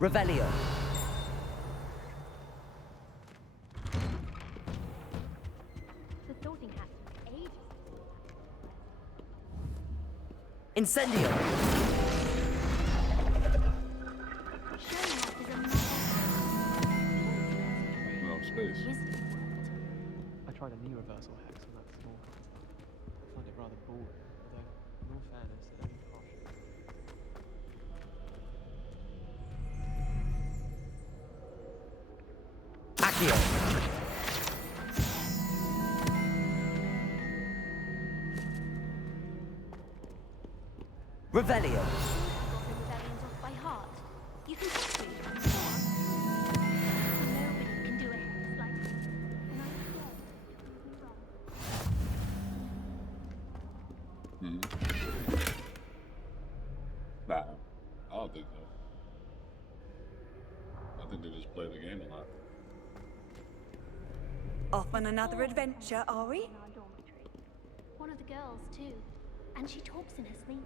Revelio. The sorting hat took ages. Incendio. No space. I tried a knee reversal hex on that small hammer. I find it rather boring, although, in all fairness, it only partially. Accio. Revelio. Rebellions off by heart. You can teach me. Go on. Nobody can do a hex like this. And I'm scared that you prove me wrong. Nah, I don't think so. I think they just play the game a lot. Off on another adventure, are we? In our dormitory. One of the girls, too. And she talks in her sleep.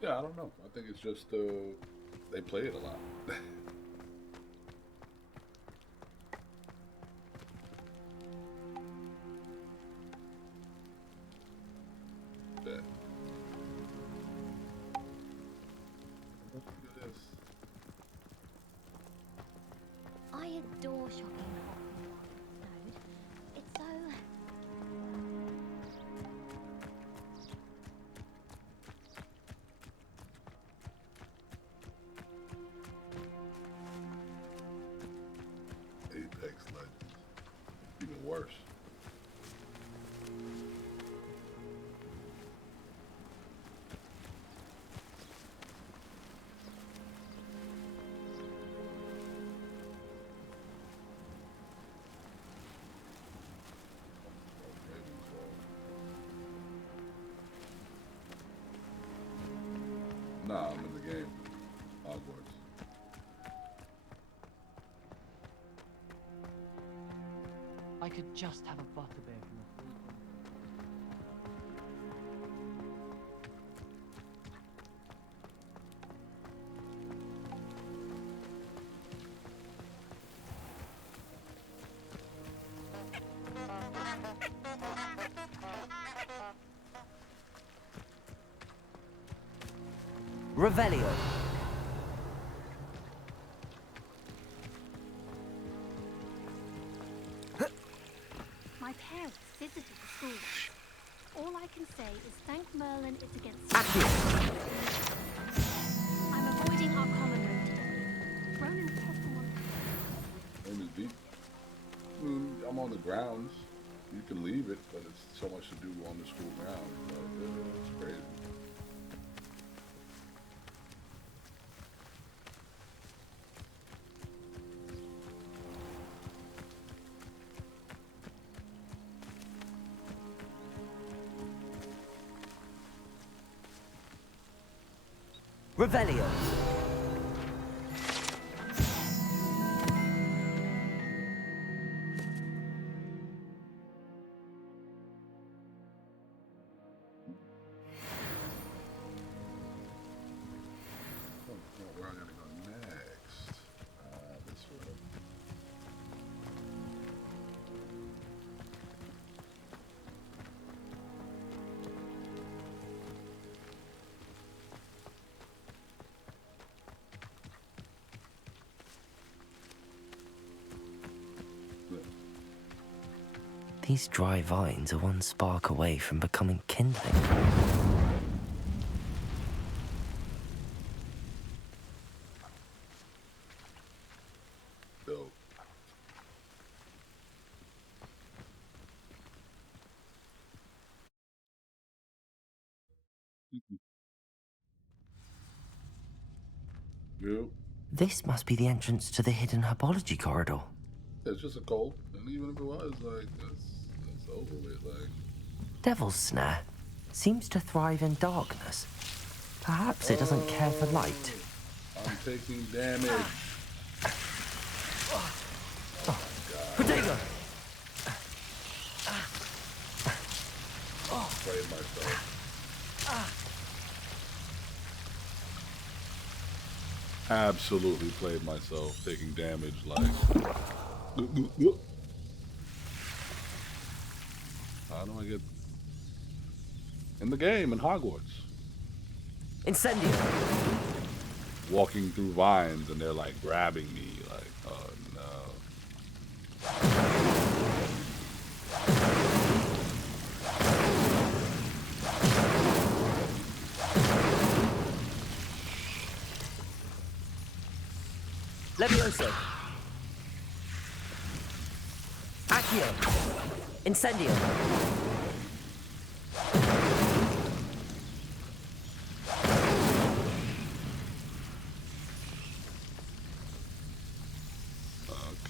Yeah, I don't know. I think it's just they play it a lot. Yeah. Look at this. I adore shopping in Hogwarts, Snowed. It's so... Apex Legends. Even worse. Nah, I'm in the game. Hogwarts. I could just have a butterbeer from the food. Revelio. My parents visited the school once. All I can say is thank Merlin it's against I'm avoiding our common room today. Ronan's testing one. Name is deep. I mean, I'm on the grounds. You can leave it, but it's so much to do on the school grounds. But it's crazy. Revelio. Where I gotta go next? This way. These dry vines are one spark away from becoming kindling. Dope. Yep. This must be the entrance to the hidden herbology corridor. It's just a cold, and even if it was, like, that's over with, like. Devil's Snare seems to thrive in darkness. Perhaps it doesn't care for light. I'm taking damage. Protego! Played myself. Absolutely played myself, taking damage like. How do I get in the game in Hogwarts? Incendio. Walking through vines and they're like grabbing me, like, oh no. Levioso. Accio. Incendio.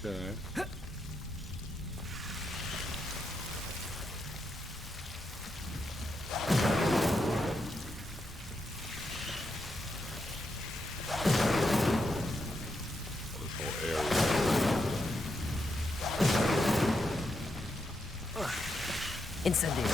Okay. Incendio.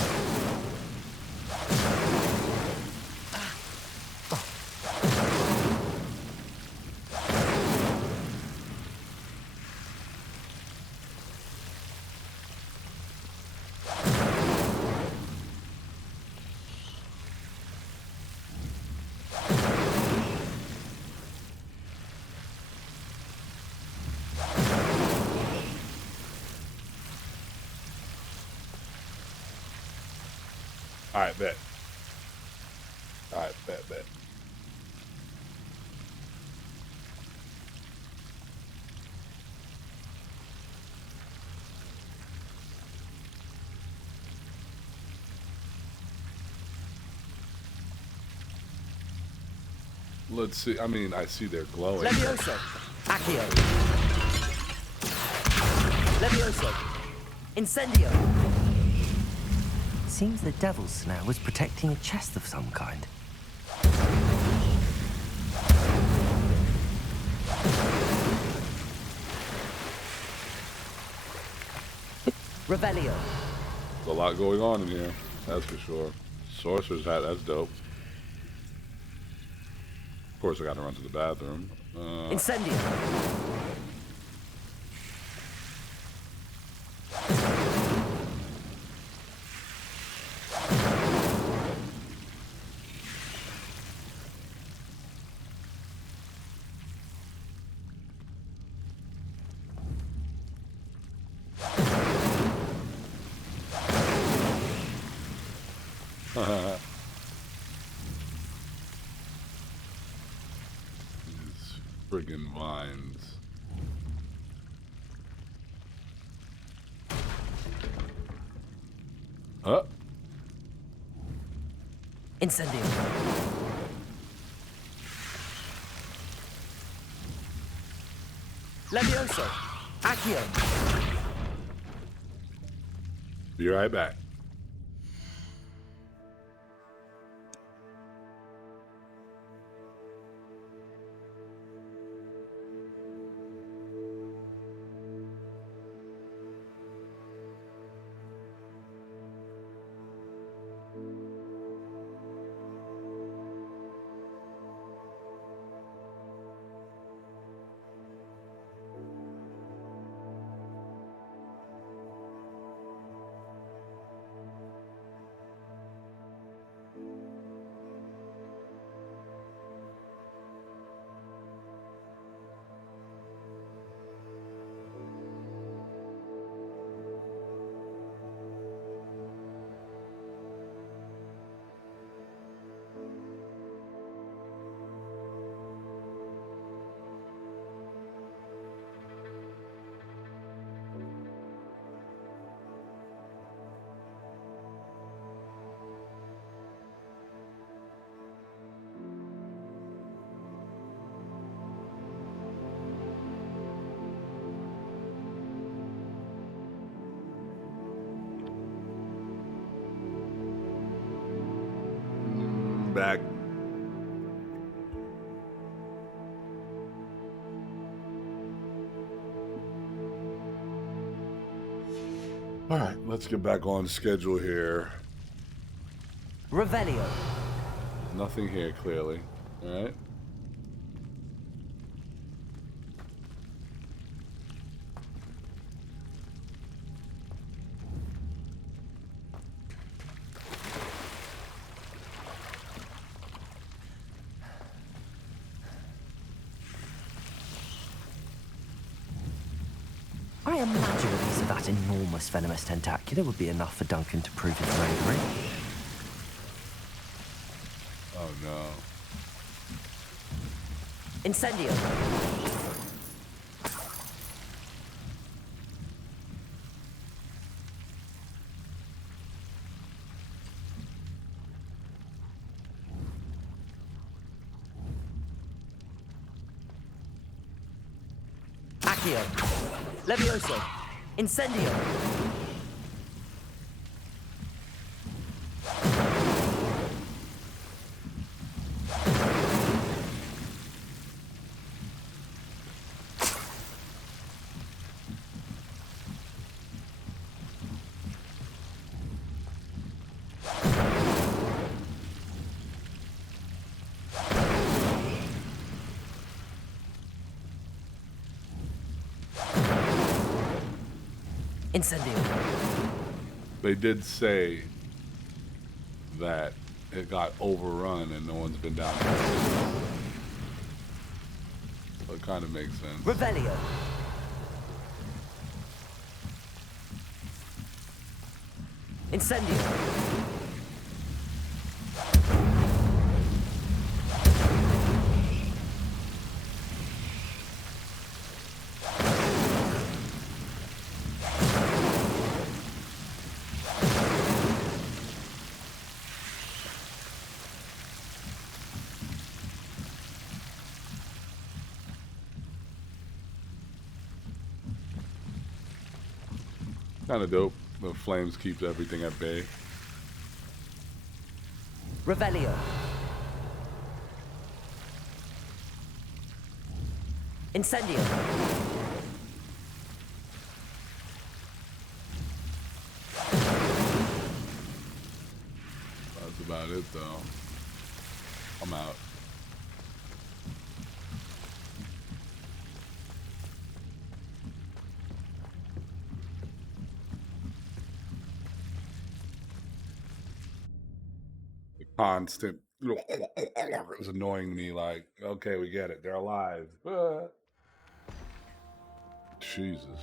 Alright, bet. Alright, bet. Let's see. I mean, I see they're glowing. Levioso. Accio. Levioso. Incendio. Seems the Devil's Snare was protecting a chest of some kind. Revelio. There's a lot going on in here, that's for sure. Sorcerer's Hat, that's dope. Of course, I gotta run to the bathroom. Incendio. These friggin' vines. Huh? Incendio. Levioso. Accio. Be right back. Back. All right, let's get back on schedule here. Revelio. Nothing here, clearly. All right. I imagine a piece of that enormous venomous tentacula would be enough for Duncan to prove his bravery. Oh no. Incendio. Accio. Levioso. Incendio. Incendio. They did say that it got overrun and no one's been down there since. So it kind of makes sense. Revelio. Incendio. Kind of dope. The flames keeps everything at bay. Revelio. Incendio. That's about it, though. I'm out. The constant. It was annoying me. Like, okay, we get it. They're alive. Jesus.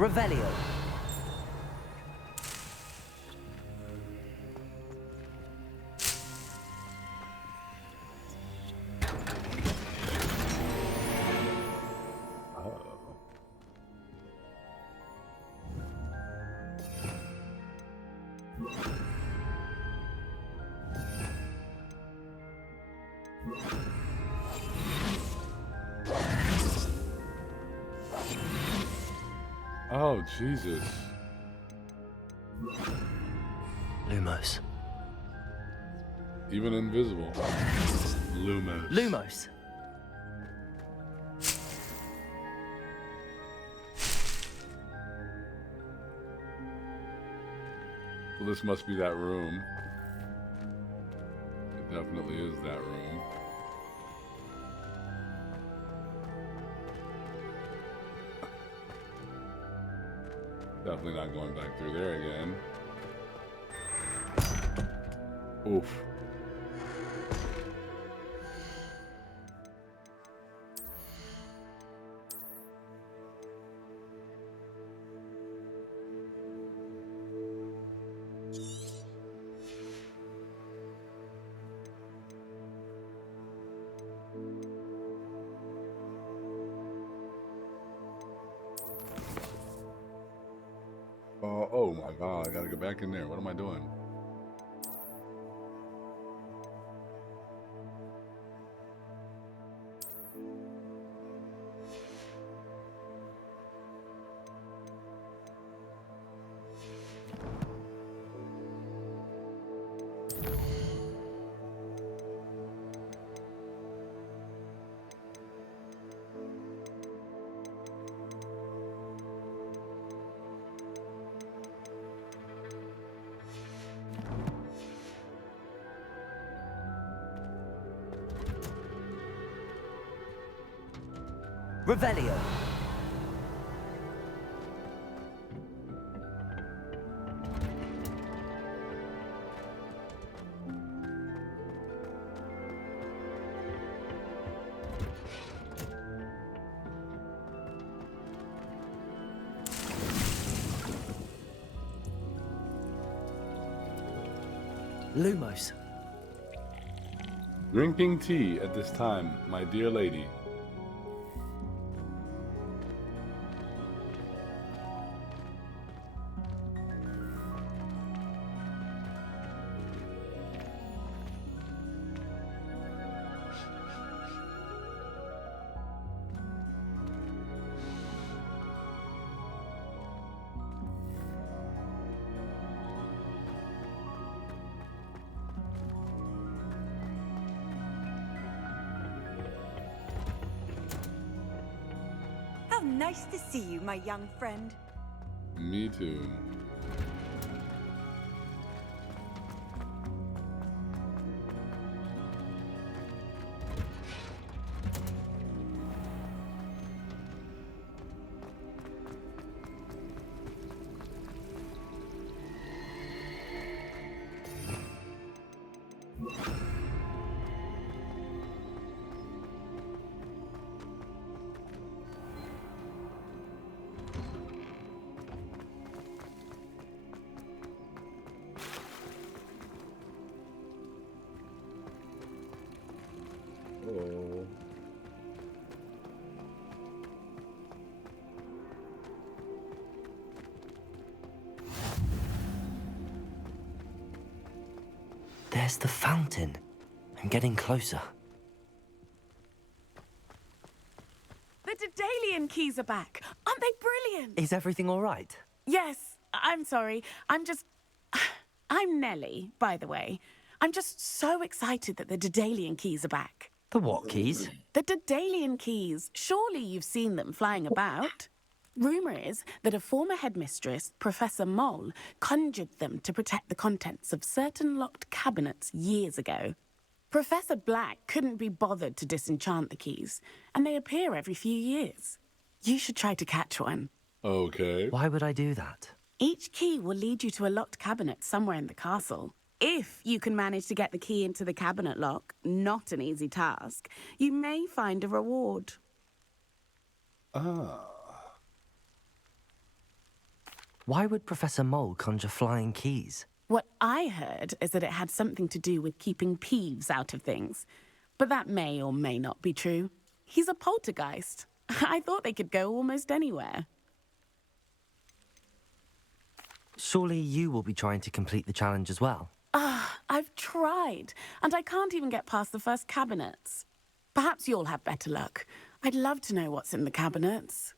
Revelio. Oh, Jesus. Lumos. Even invisible. Lumos. Lumos. Well, this must be that room. It definitely is that room. Definitely not going back through there again. Oof. Oh my God, I gotta go back in there. What am I doing? Revelio. Lumos. Drinking tea at this time, my dear lady. How nice to see you, my young friend. Me too. Oh. There's the fountain. I'm getting closer. The Daedalian keys are back. Aren't they brilliant? Is everything all right? Yes. I'm sorry. I'm Nellie, by the way. I'm just so excited that the Daedalian keys are back. The what keys? The Daedalian keys. Surely you've seen them flying about. Rumour is that a former headmistress, Professor Moll, conjured them to protect the contents of certain locked cabinets years ago. Professor Black couldn't be bothered to disenchant the keys, and they appear every few years. You should try to catch one. Okay. Why would I do that? Each key will lead you to a locked cabinet somewhere in the castle. If you can manage to get the key into the cabinet lock, not an easy task, you may find a reward. Ah. Why would Professor Mole conjure flying keys? What I heard is that it had something to do with keeping Peeves out of things. But that may or may not be true. He's a poltergeist. I thought they could go almost anywhere. Surely you will be trying to complete the challenge as well. I've tried, and I can't even get past the first cabinets. Perhaps you'll have better luck. I'd love to know what's in the cabinets.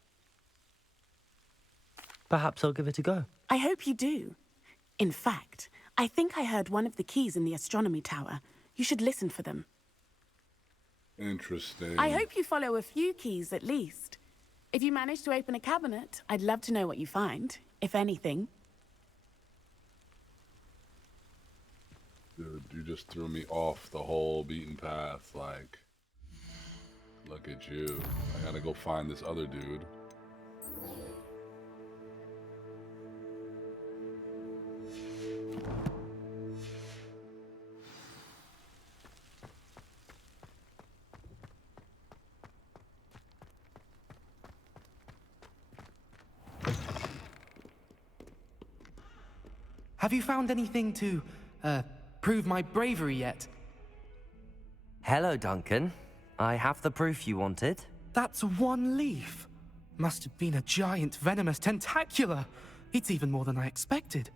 Perhaps I'll give it a go. I hope you do. In fact, I think I heard one of the keys in the astronomy tower. You should listen for them. Interesting. I hope you follow a few keys at least. If you manage to open a cabinet, I'd love to know what you find, if anything. Dude, you just threw me off the whole beaten path, like, look at you. I gotta go find this other dude. Have you found anything to, prove my bravery yet? Hello, Duncan. I have the proof you wanted. That's one leaf. Must have been a giant venomous tentacula. It's even more than I expected.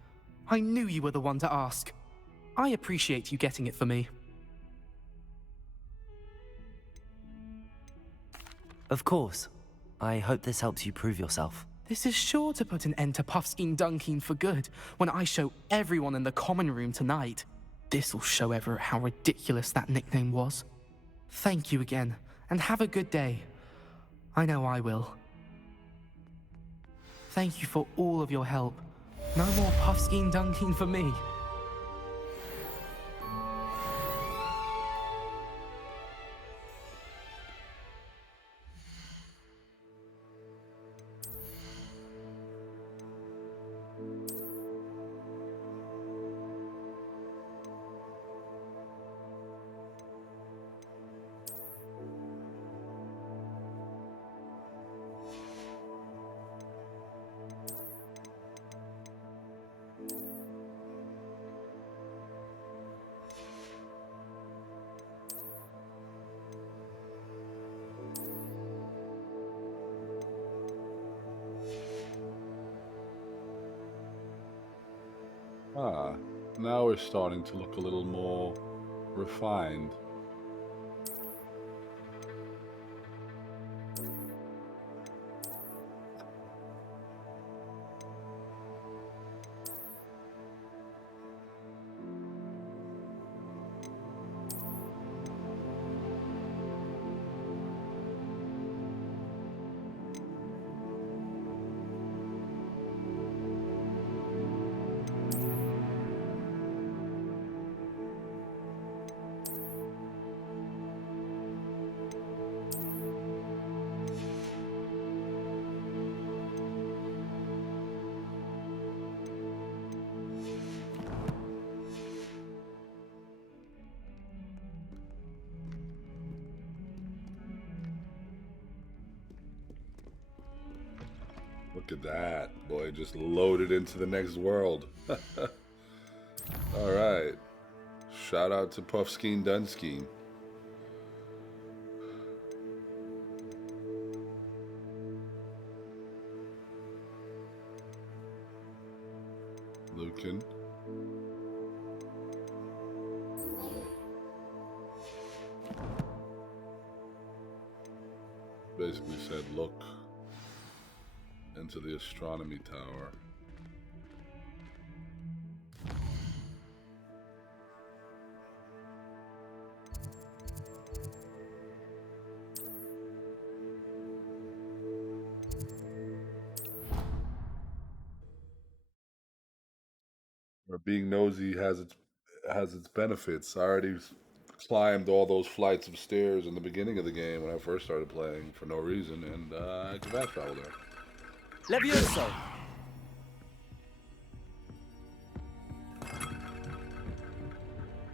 I knew you were the one to ask. I appreciate you getting it for me. Of course. I hope this helps you prove yourself. This is sure to put an end to Puffskein Dunkeen for good when I show everyone in the common room tonight. This'll show Everett how ridiculous that nickname was. Thank you again, and have a good day. I know I will. Thank you for all of your help. No more Puffskein Dunkeen for me. Now we're starting to look a little more refined. Look at that. Boy, just loaded into the next world. Alright. Shout out to Puffskein Dunskein. Lucan. Basically said, look into the astronomy tower. Where being nosy has its benefits. I already climbed all those flights of stairs in the beginning of the game when I first started playing for no reason, and I can fast travel there. Levioso!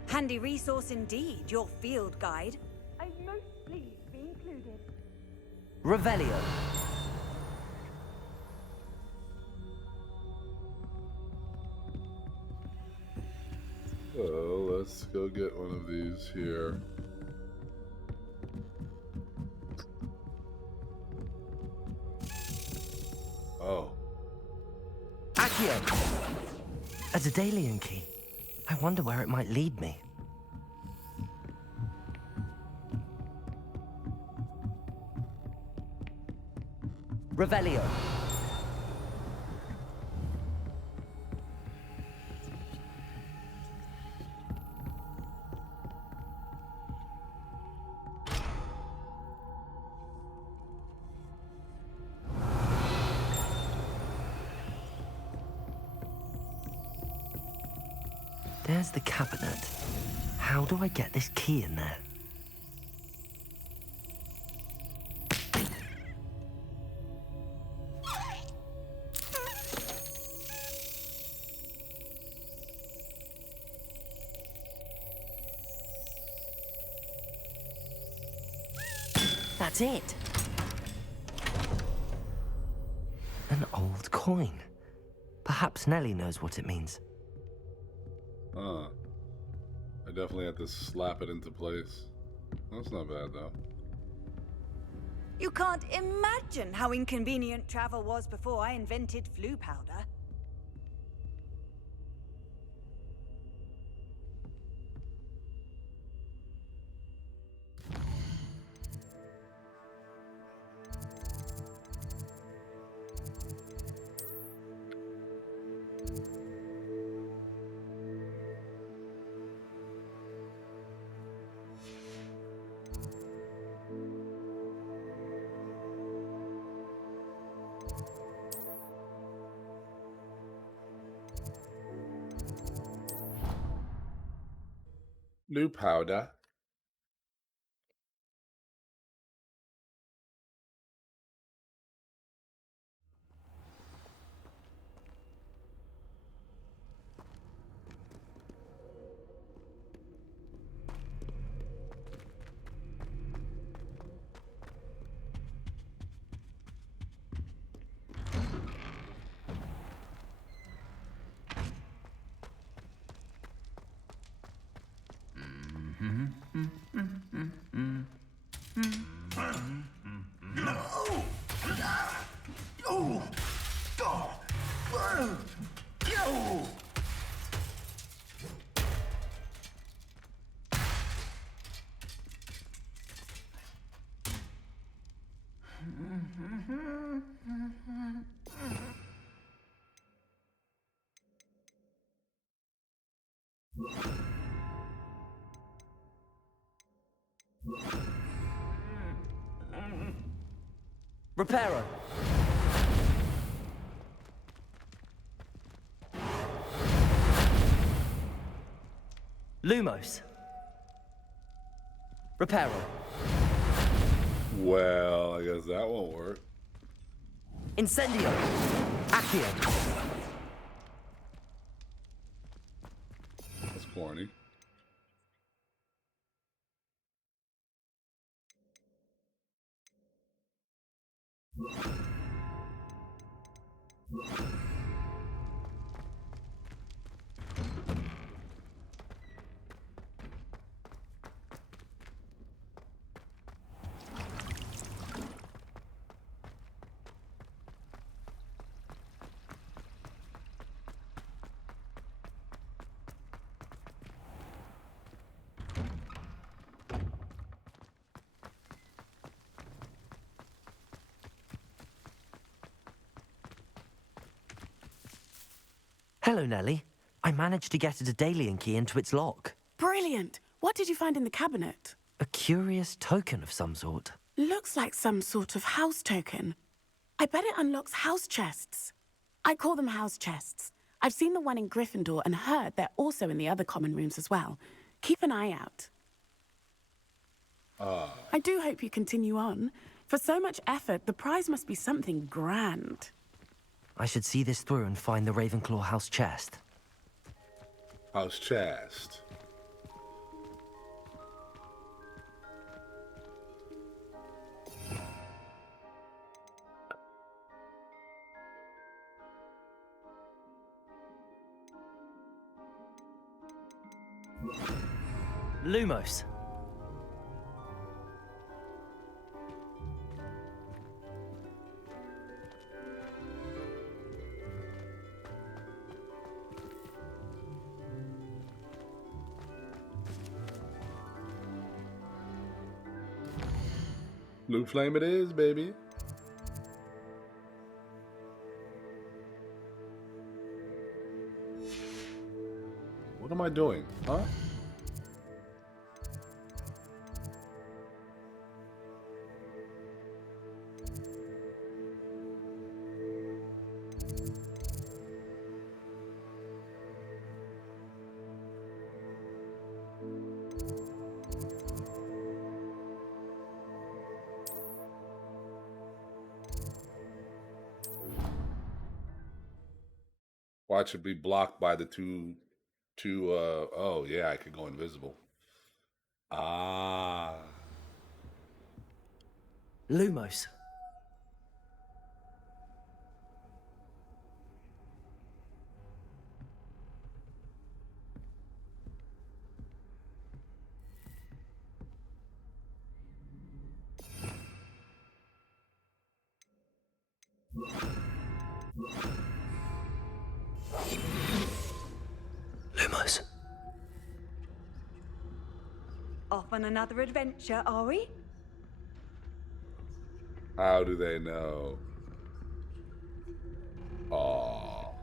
Handy resource indeed, your field guide. I most pleased be included. Revelio. So let's go get one of these here. Oh. Accio! A Daedalian key. I wonder where it might lead me. Revelio. There's the cabinet. How do I get this key in there? That's it. An old coin. Perhaps Nellie knows what it means. Huh. I definitely have to slap it into place. That's not bad, though. You can't imagine how inconvenient travel was before I invented flu powder. New powder. Reparo. Lumos. Reparo. Well, I guess that won't work. Incendio. Accio. That's corny. Hello, Nellie. I managed to get a Daedalian key into its lock. Brilliant! What did you find in the cabinet? A curious token of some sort. Looks like some sort of house token. I bet it unlocks house chests. I call them house chests. I've seen the one in Gryffindor and heard they're also in the other common rooms as well. Keep an eye out. I do hope you continue on. For so much effort, the prize must be something grand. I should see this through and find the Ravenclaw house chest. House chest. Lumos. Blue flame it is, baby. What am I doing? Huh? Watch it be blocked by the two oh yeah, I could go invisible. Ah. Lumos. Lumos. Off on another adventure, are we? How do they know? Oh.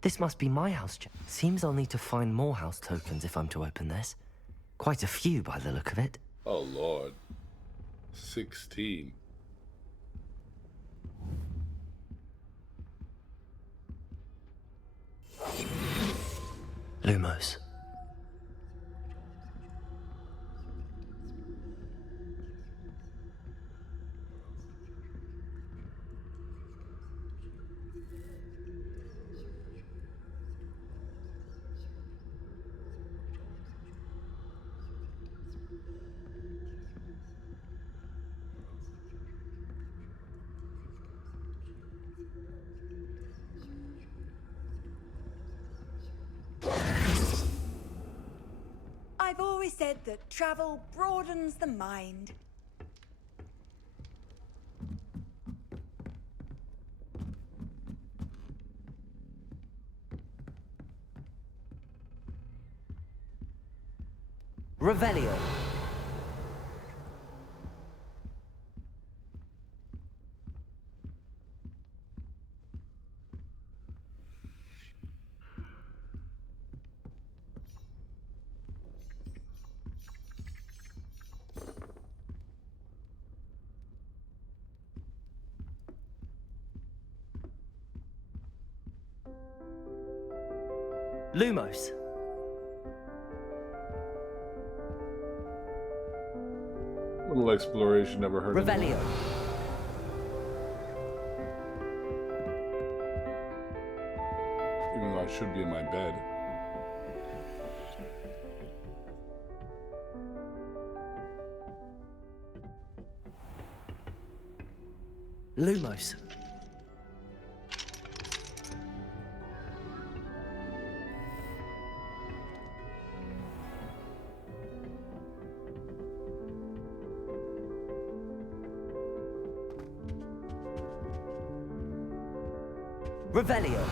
This must be my house. Seems I'll need to find more house tokens if I'm to open this. Quite a few by the look of it. Oh Lord. 16. Lumos. I've always said that travel broadens the mind. Revelio. Lumos. Little exploration never hurt anyone. Revelio. Even though I should be in my bed. Lumos. Revelio.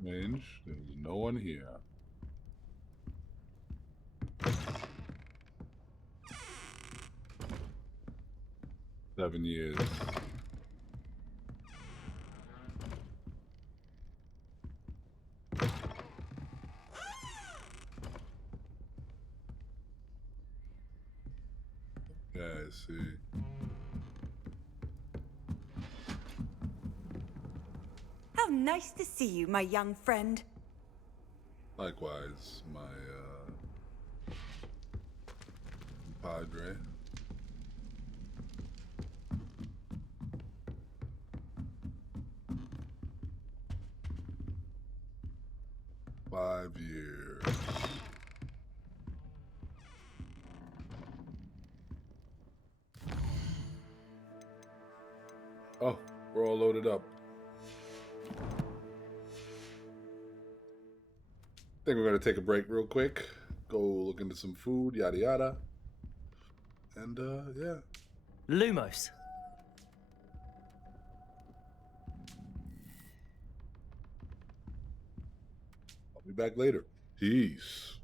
Range. There's no one here. Seven years. Yeah, I see. How nice to see you, my young friend. Likewise, my padre. 5 years. Oh, we're all loaded up. I think we're going to take a break real quick. Go look into some food, yada yada. And, yeah. Lumos. I'll be back later. Peace.